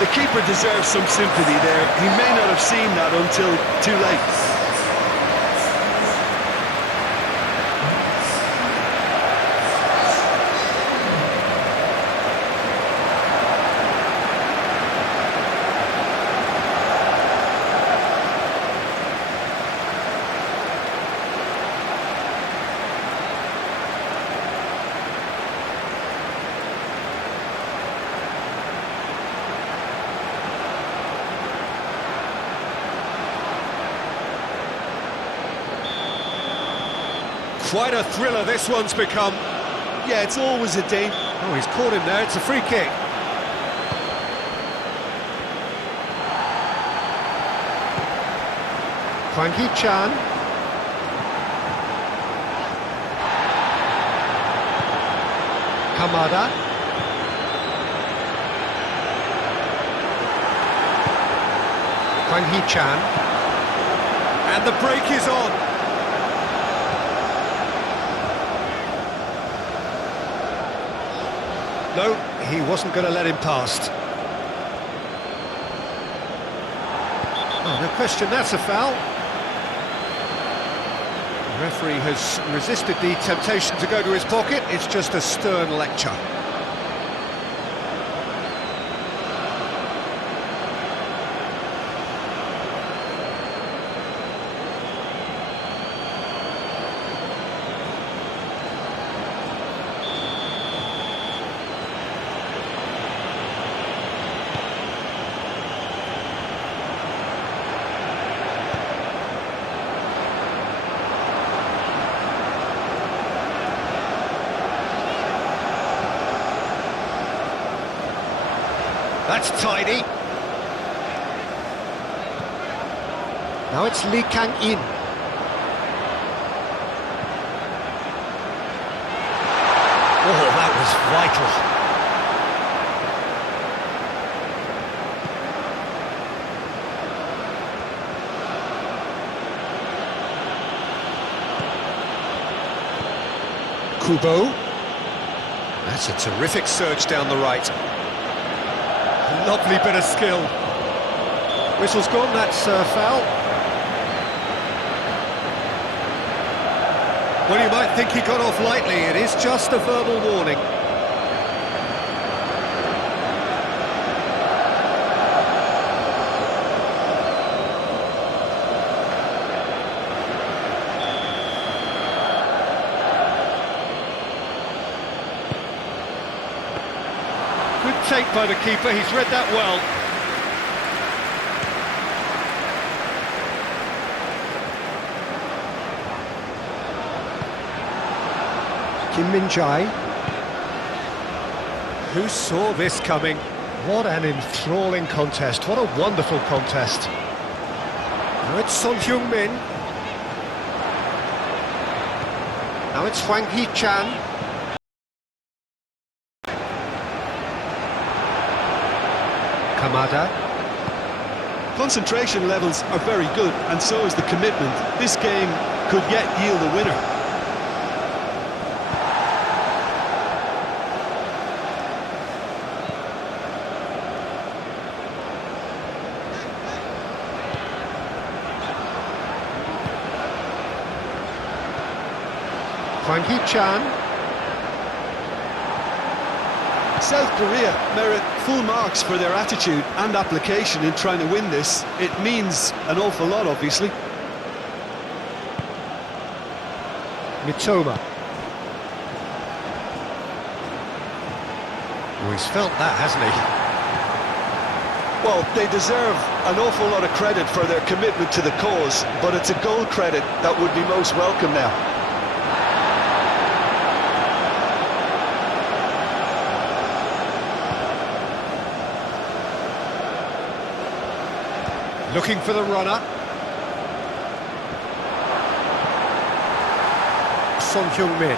The keeper deserves some sympathy there. He may not have seen that until too late. Quite a thriller this one's become. Yeah, it's always a danger. Oh, he's caught him there, it's a free kick. Hwang Hee-chan. Kamada. Hwang Hee-chan. And the break is on. No, he wasn't going to let him past. Oh, no question, that's a foul. The referee has resisted the temptation to go to his pocket. It's just a stern lecture. That's tidy. Now it's Lee Kang-in. Oh, is vital. Kubo. That's a terrific surge down the right. Lovely bit of skill. Whistle's gone, that's a foul. Well, you might think he got off lightly. It is just a verbal warning. Good take by the keeper, he's read that well. Kim Min-jae. Who saw this coming? What an enthralling contest, what a wonderful contest. Now it's Son Heung-min. Now it's Hwang Hee-chan. Kamada. Concentration levels are very good, and so is the commitment. This game could yet yield a winner. Hwang Hee-chan. South Korea merit full marks for their attitude and application in trying to win this. It means an awful lot, obviously. Mitoma. Oh, he's felt that, hasn't he? Well, they deserve an awful lot of credit for their commitment to the cause, but it's a goal credit that would be most welcome now. Looking for the runner. Son Heung-min.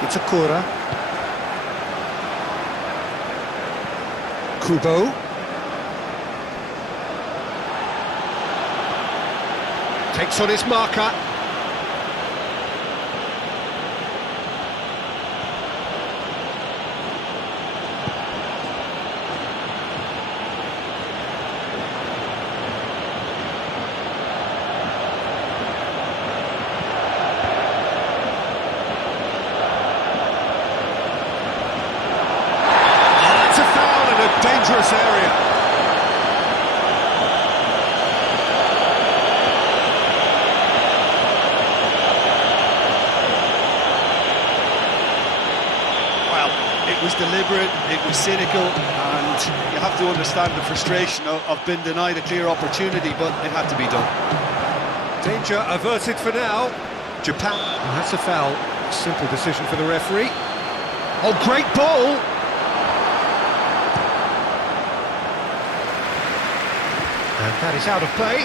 Itakura. Kubo. Takes on his marker. Dangerous area. Well, it was deliberate, it was cynical, and you have to understand the frustration of being denied a clear opportunity, but it had to be done. Danger averted for now. Japan. Oh, that's a foul. Simple decision for the referee. Oh, great ball. And that is out of play.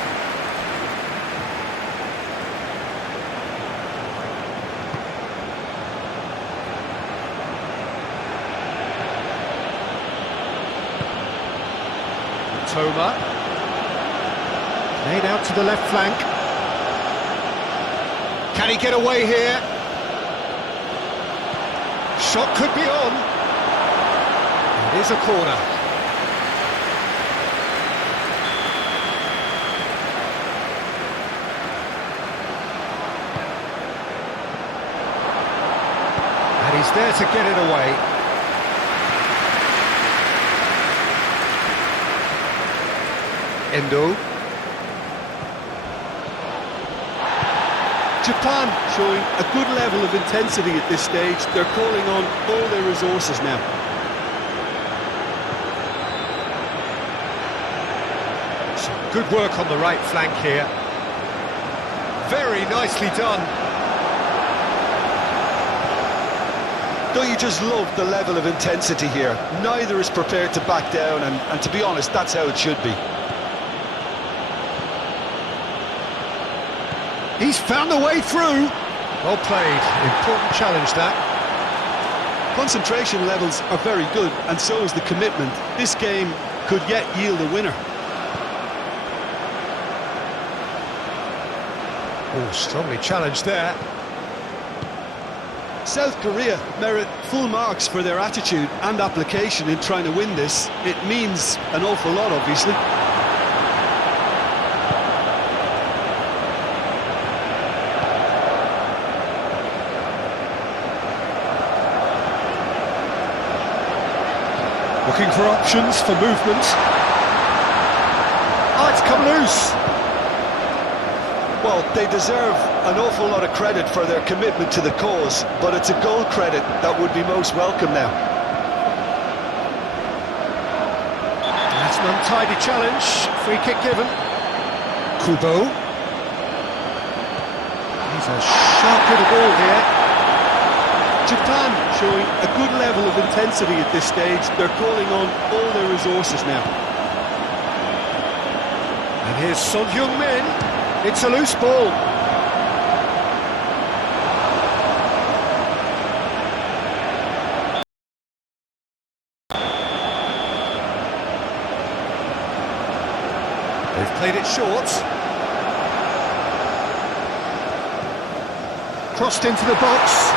Toma. Laid out to the left flank. Can he get away here? Shot could be on. It is a corner. He's there to get it away. Endo. Japan showing a good level of intensity at this stage. They're calling on all their resources now. Some good work on the right flank here. Very nicely done. Don't you just love the level of intensity here? Neither is prepared to back down, and to be honest, that's how it should be. He's found a way through. Well played. Important challenge, that. Concentration levels are very good, and so is the commitment. This game could yet yield a winner. Oh, strongly challenged there. South Korea merit full marks for their attitude and application in trying to win this. It means an awful lot, obviously. Looking for options for movement. Oh, it's come loose. Well, they deserve an awful lot of credit for their commitment to the cause, but it's a goal credit that would be most welcome now. That's an untidy challenge. Free kick given. Kubo. He's a sharp little ball here. Japan showing a good level of intensity at this stage. They're calling on all their resources now. And here's Son Heung-min. It's a loose ball. They've played it short. Crossed into the box.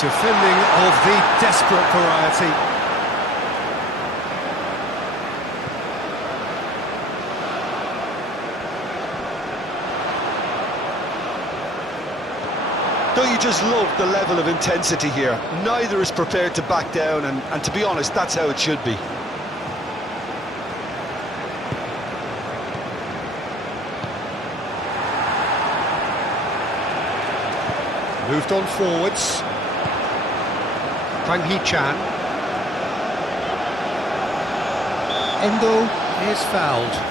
Defending of the desperate variety. Don't you just love the level of intensity here? Neither is prepared to back down, and to be honest, that's how it should be. Moved on forwards. Kang Hee-chan. Endo is fouled.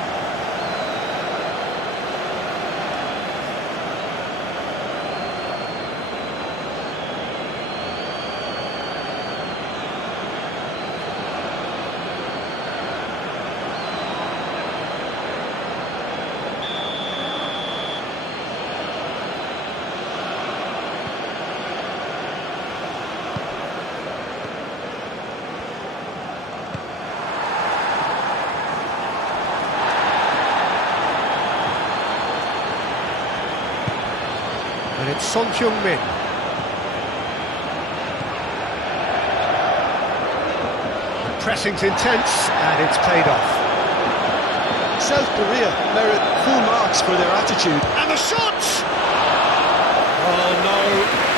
And it's Son Heung-min. The pressing's intense, and it's paid off. South Korea merit full marks for their attitude. And the shot! Oh no,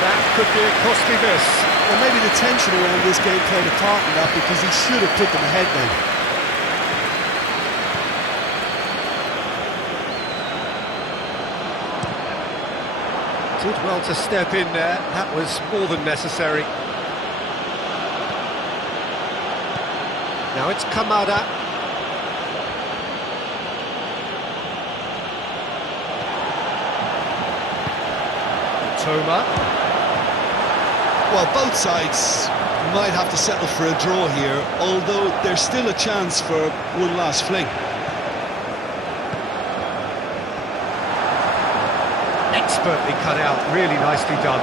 that could be a costly miss. Well, maybe the tension around this game played a part in that, because he should have put them ahead then. Did well to step in there. That was more than necessary. Now it's Kamada. Toma. Well, both sides might have to settle for a draw here, although there's still a chance for one last fling. Expertly cut out, really nicely done.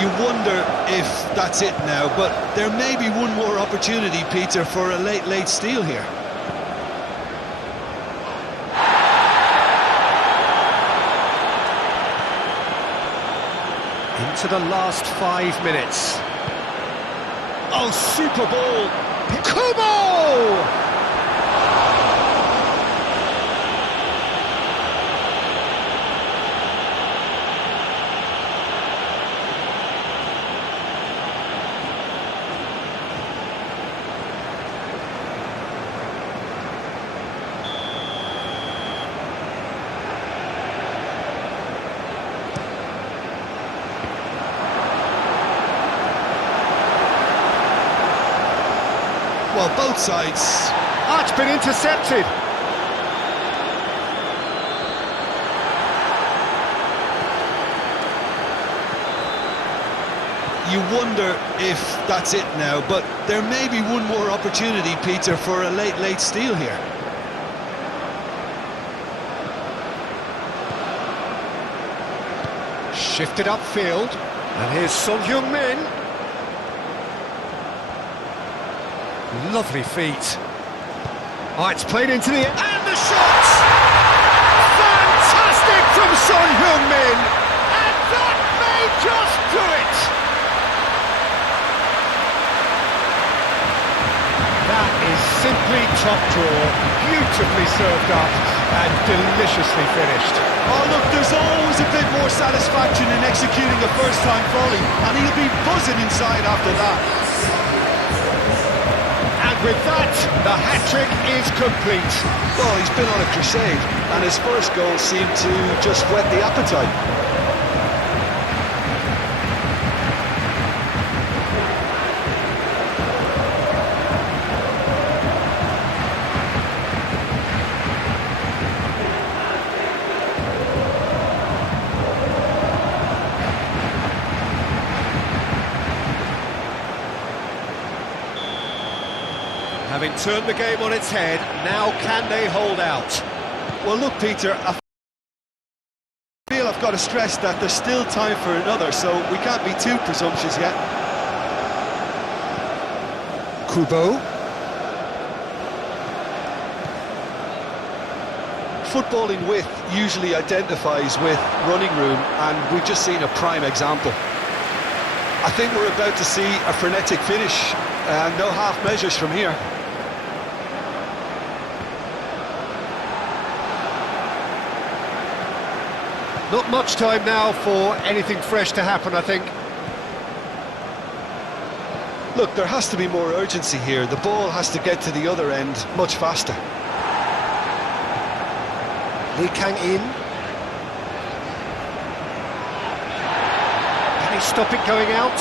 You wonder if that's it now, but there may be one more opportunity, Peter, for a late steal here. Into the last 5 minutes. Oh, super ball! Kubo! Well, both sides. Ah, it's been intercepted. you wonder if that's it now, but there may be one more opportunity, Peter, for a late steal here. Shifted upfield, and here's Son-Heung-min. Lovely feet. Oh, it's played into the... And the shot! Fantastic from Son-Heung-min! And that may just do it! That is simply top drawer, beautifully served up, and deliciously finished. Oh, look, there's always a bit more satisfaction in executing a first-time volley, and he'll be buzzing inside after that. And with that, the hat-trick is complete. Well, he's been on a crusade, and his first goal seemed to just whet the appetite. Having turned the game on its head, now can they hold out? Well, look, Peter, I feel I've got to stress that there's still time for another, so we can't be too presumptuous yet. Kubo. Footballing width usually identifies with running room, and we've just seen a prime example. I think we're about to see a frenetic finish, and no half measures from here. Not much time now for anything fresh to happen, I think. Look, there has to be more urgency here. The ball has to get to the other end much faster. Lee Kang-in. Can he stop it going out?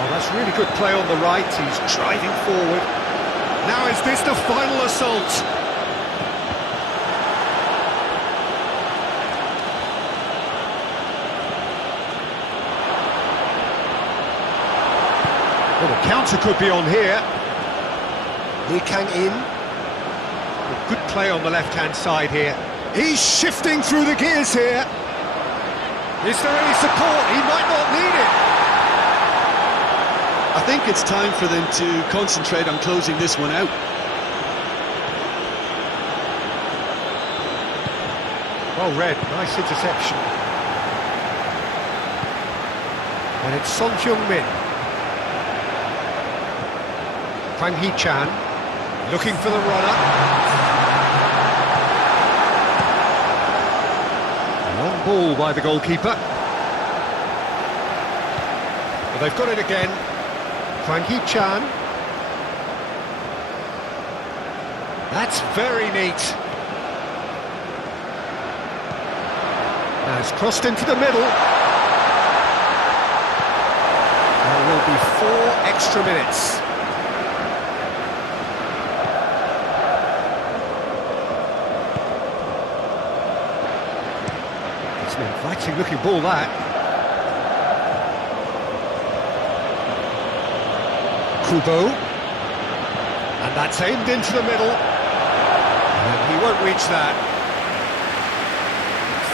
Oh, that's really good play on the right. He's driving forward. Now is this the final assault? Well, the counter could be on here. Lee Kang-in. Good play on the left-hand side here. He's shifting through the gears here. Is there any support? He might not need it. I think it's time for them to concentrate on closing this one out. Well read, nice interception. And it's Son-Heung-min. Hwang Hee-chan looking for the runner. Long ball by the goalkeeper. Well, they've got it again. Hwang Hee-chan. That's very neat. Now it's crossed into the middle. There will be 4 extra minutes. It's an inviting looking ball, that. Kubo. And that's aimed into the middle. And he won't reach that.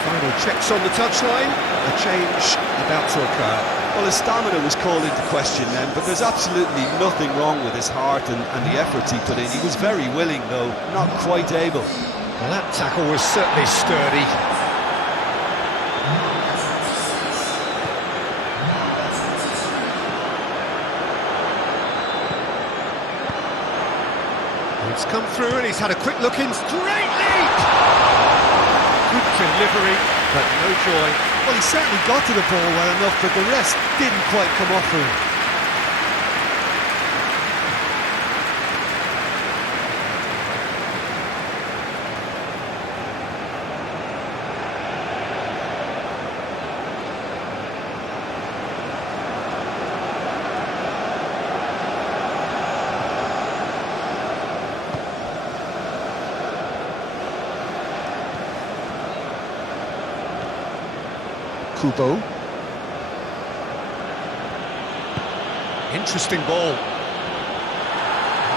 Final checks on the touchline. A change about to occur. Well, his stamina was called into question then, but there's absolutely nothing wrong with his heart and the efforts he put in. He was very willing, though, not quite able. Well, that tackle was certainly sturdy. It's come through and he's had a quick look in. Great leap! Good delivery, but no joy. Well, he certainly got to the ball well enough, but the rest didn't quite come off for him. Kubo. Interesting ball.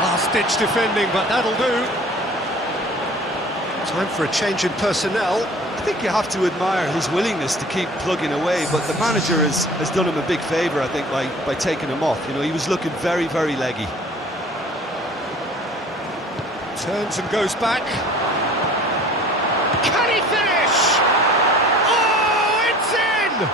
Last-ditch defending, but that'll do. Time for a change in personnel. I think you have to admire his willingness to keep plugging away, but the manager has done him a big favour, I think, by taking him off. You know, he was looking very, very leggy. Turns and goes back. Can he finish? Oh, it's in!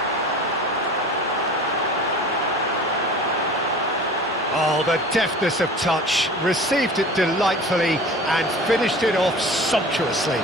Oh, the deftness of touch. Received it delightfully and finished it off sumptuously.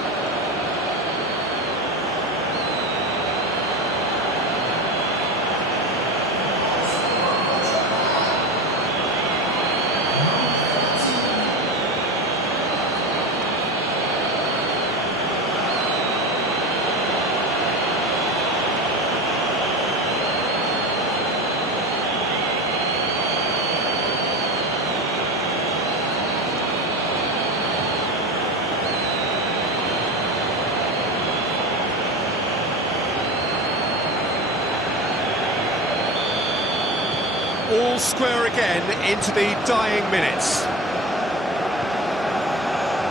All square again into the dying minutes.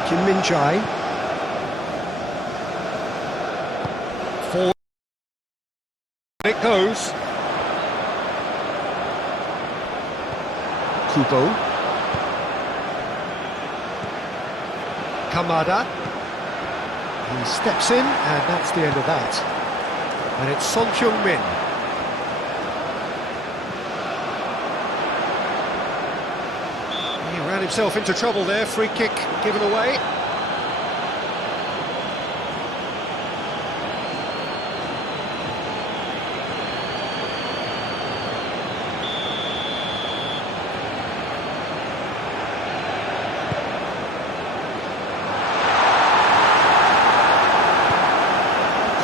Kim Min-jae. Forward. It goes. Kubo. Kamada. He steps in, and that's the end of that. And it's Son Heung-min. Ran himself into trouble there, free kick given away.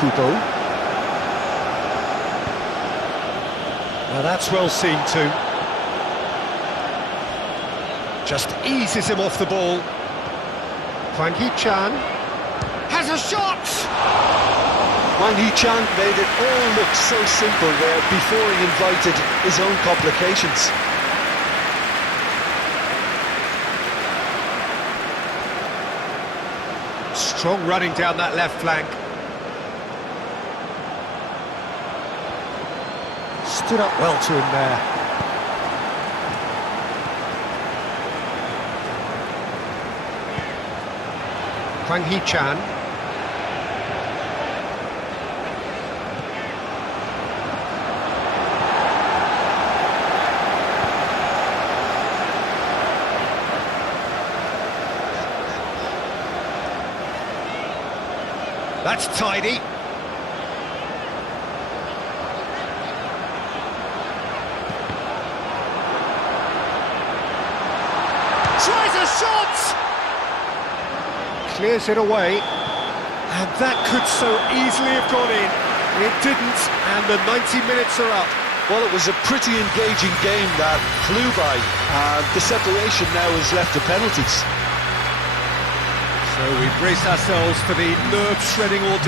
Kubo. Now that's well seen too. Just eases him off the ball. Hwang Hee-chan has a shot! Hwang Hee-chan made it all look so simple there before he invited his own complications. Strong running down that left flank. Stood up well to him there. Hwang Hee-chan. That's tidy. Tries a shot! Clears it away, and that could so easily have gone in. It didn't, and the 90 minutes are up. Well, it was a pretty engaging game that flew by. The separation now is left to penalties. So we brace ourselves for the nerve-shredding ordeal.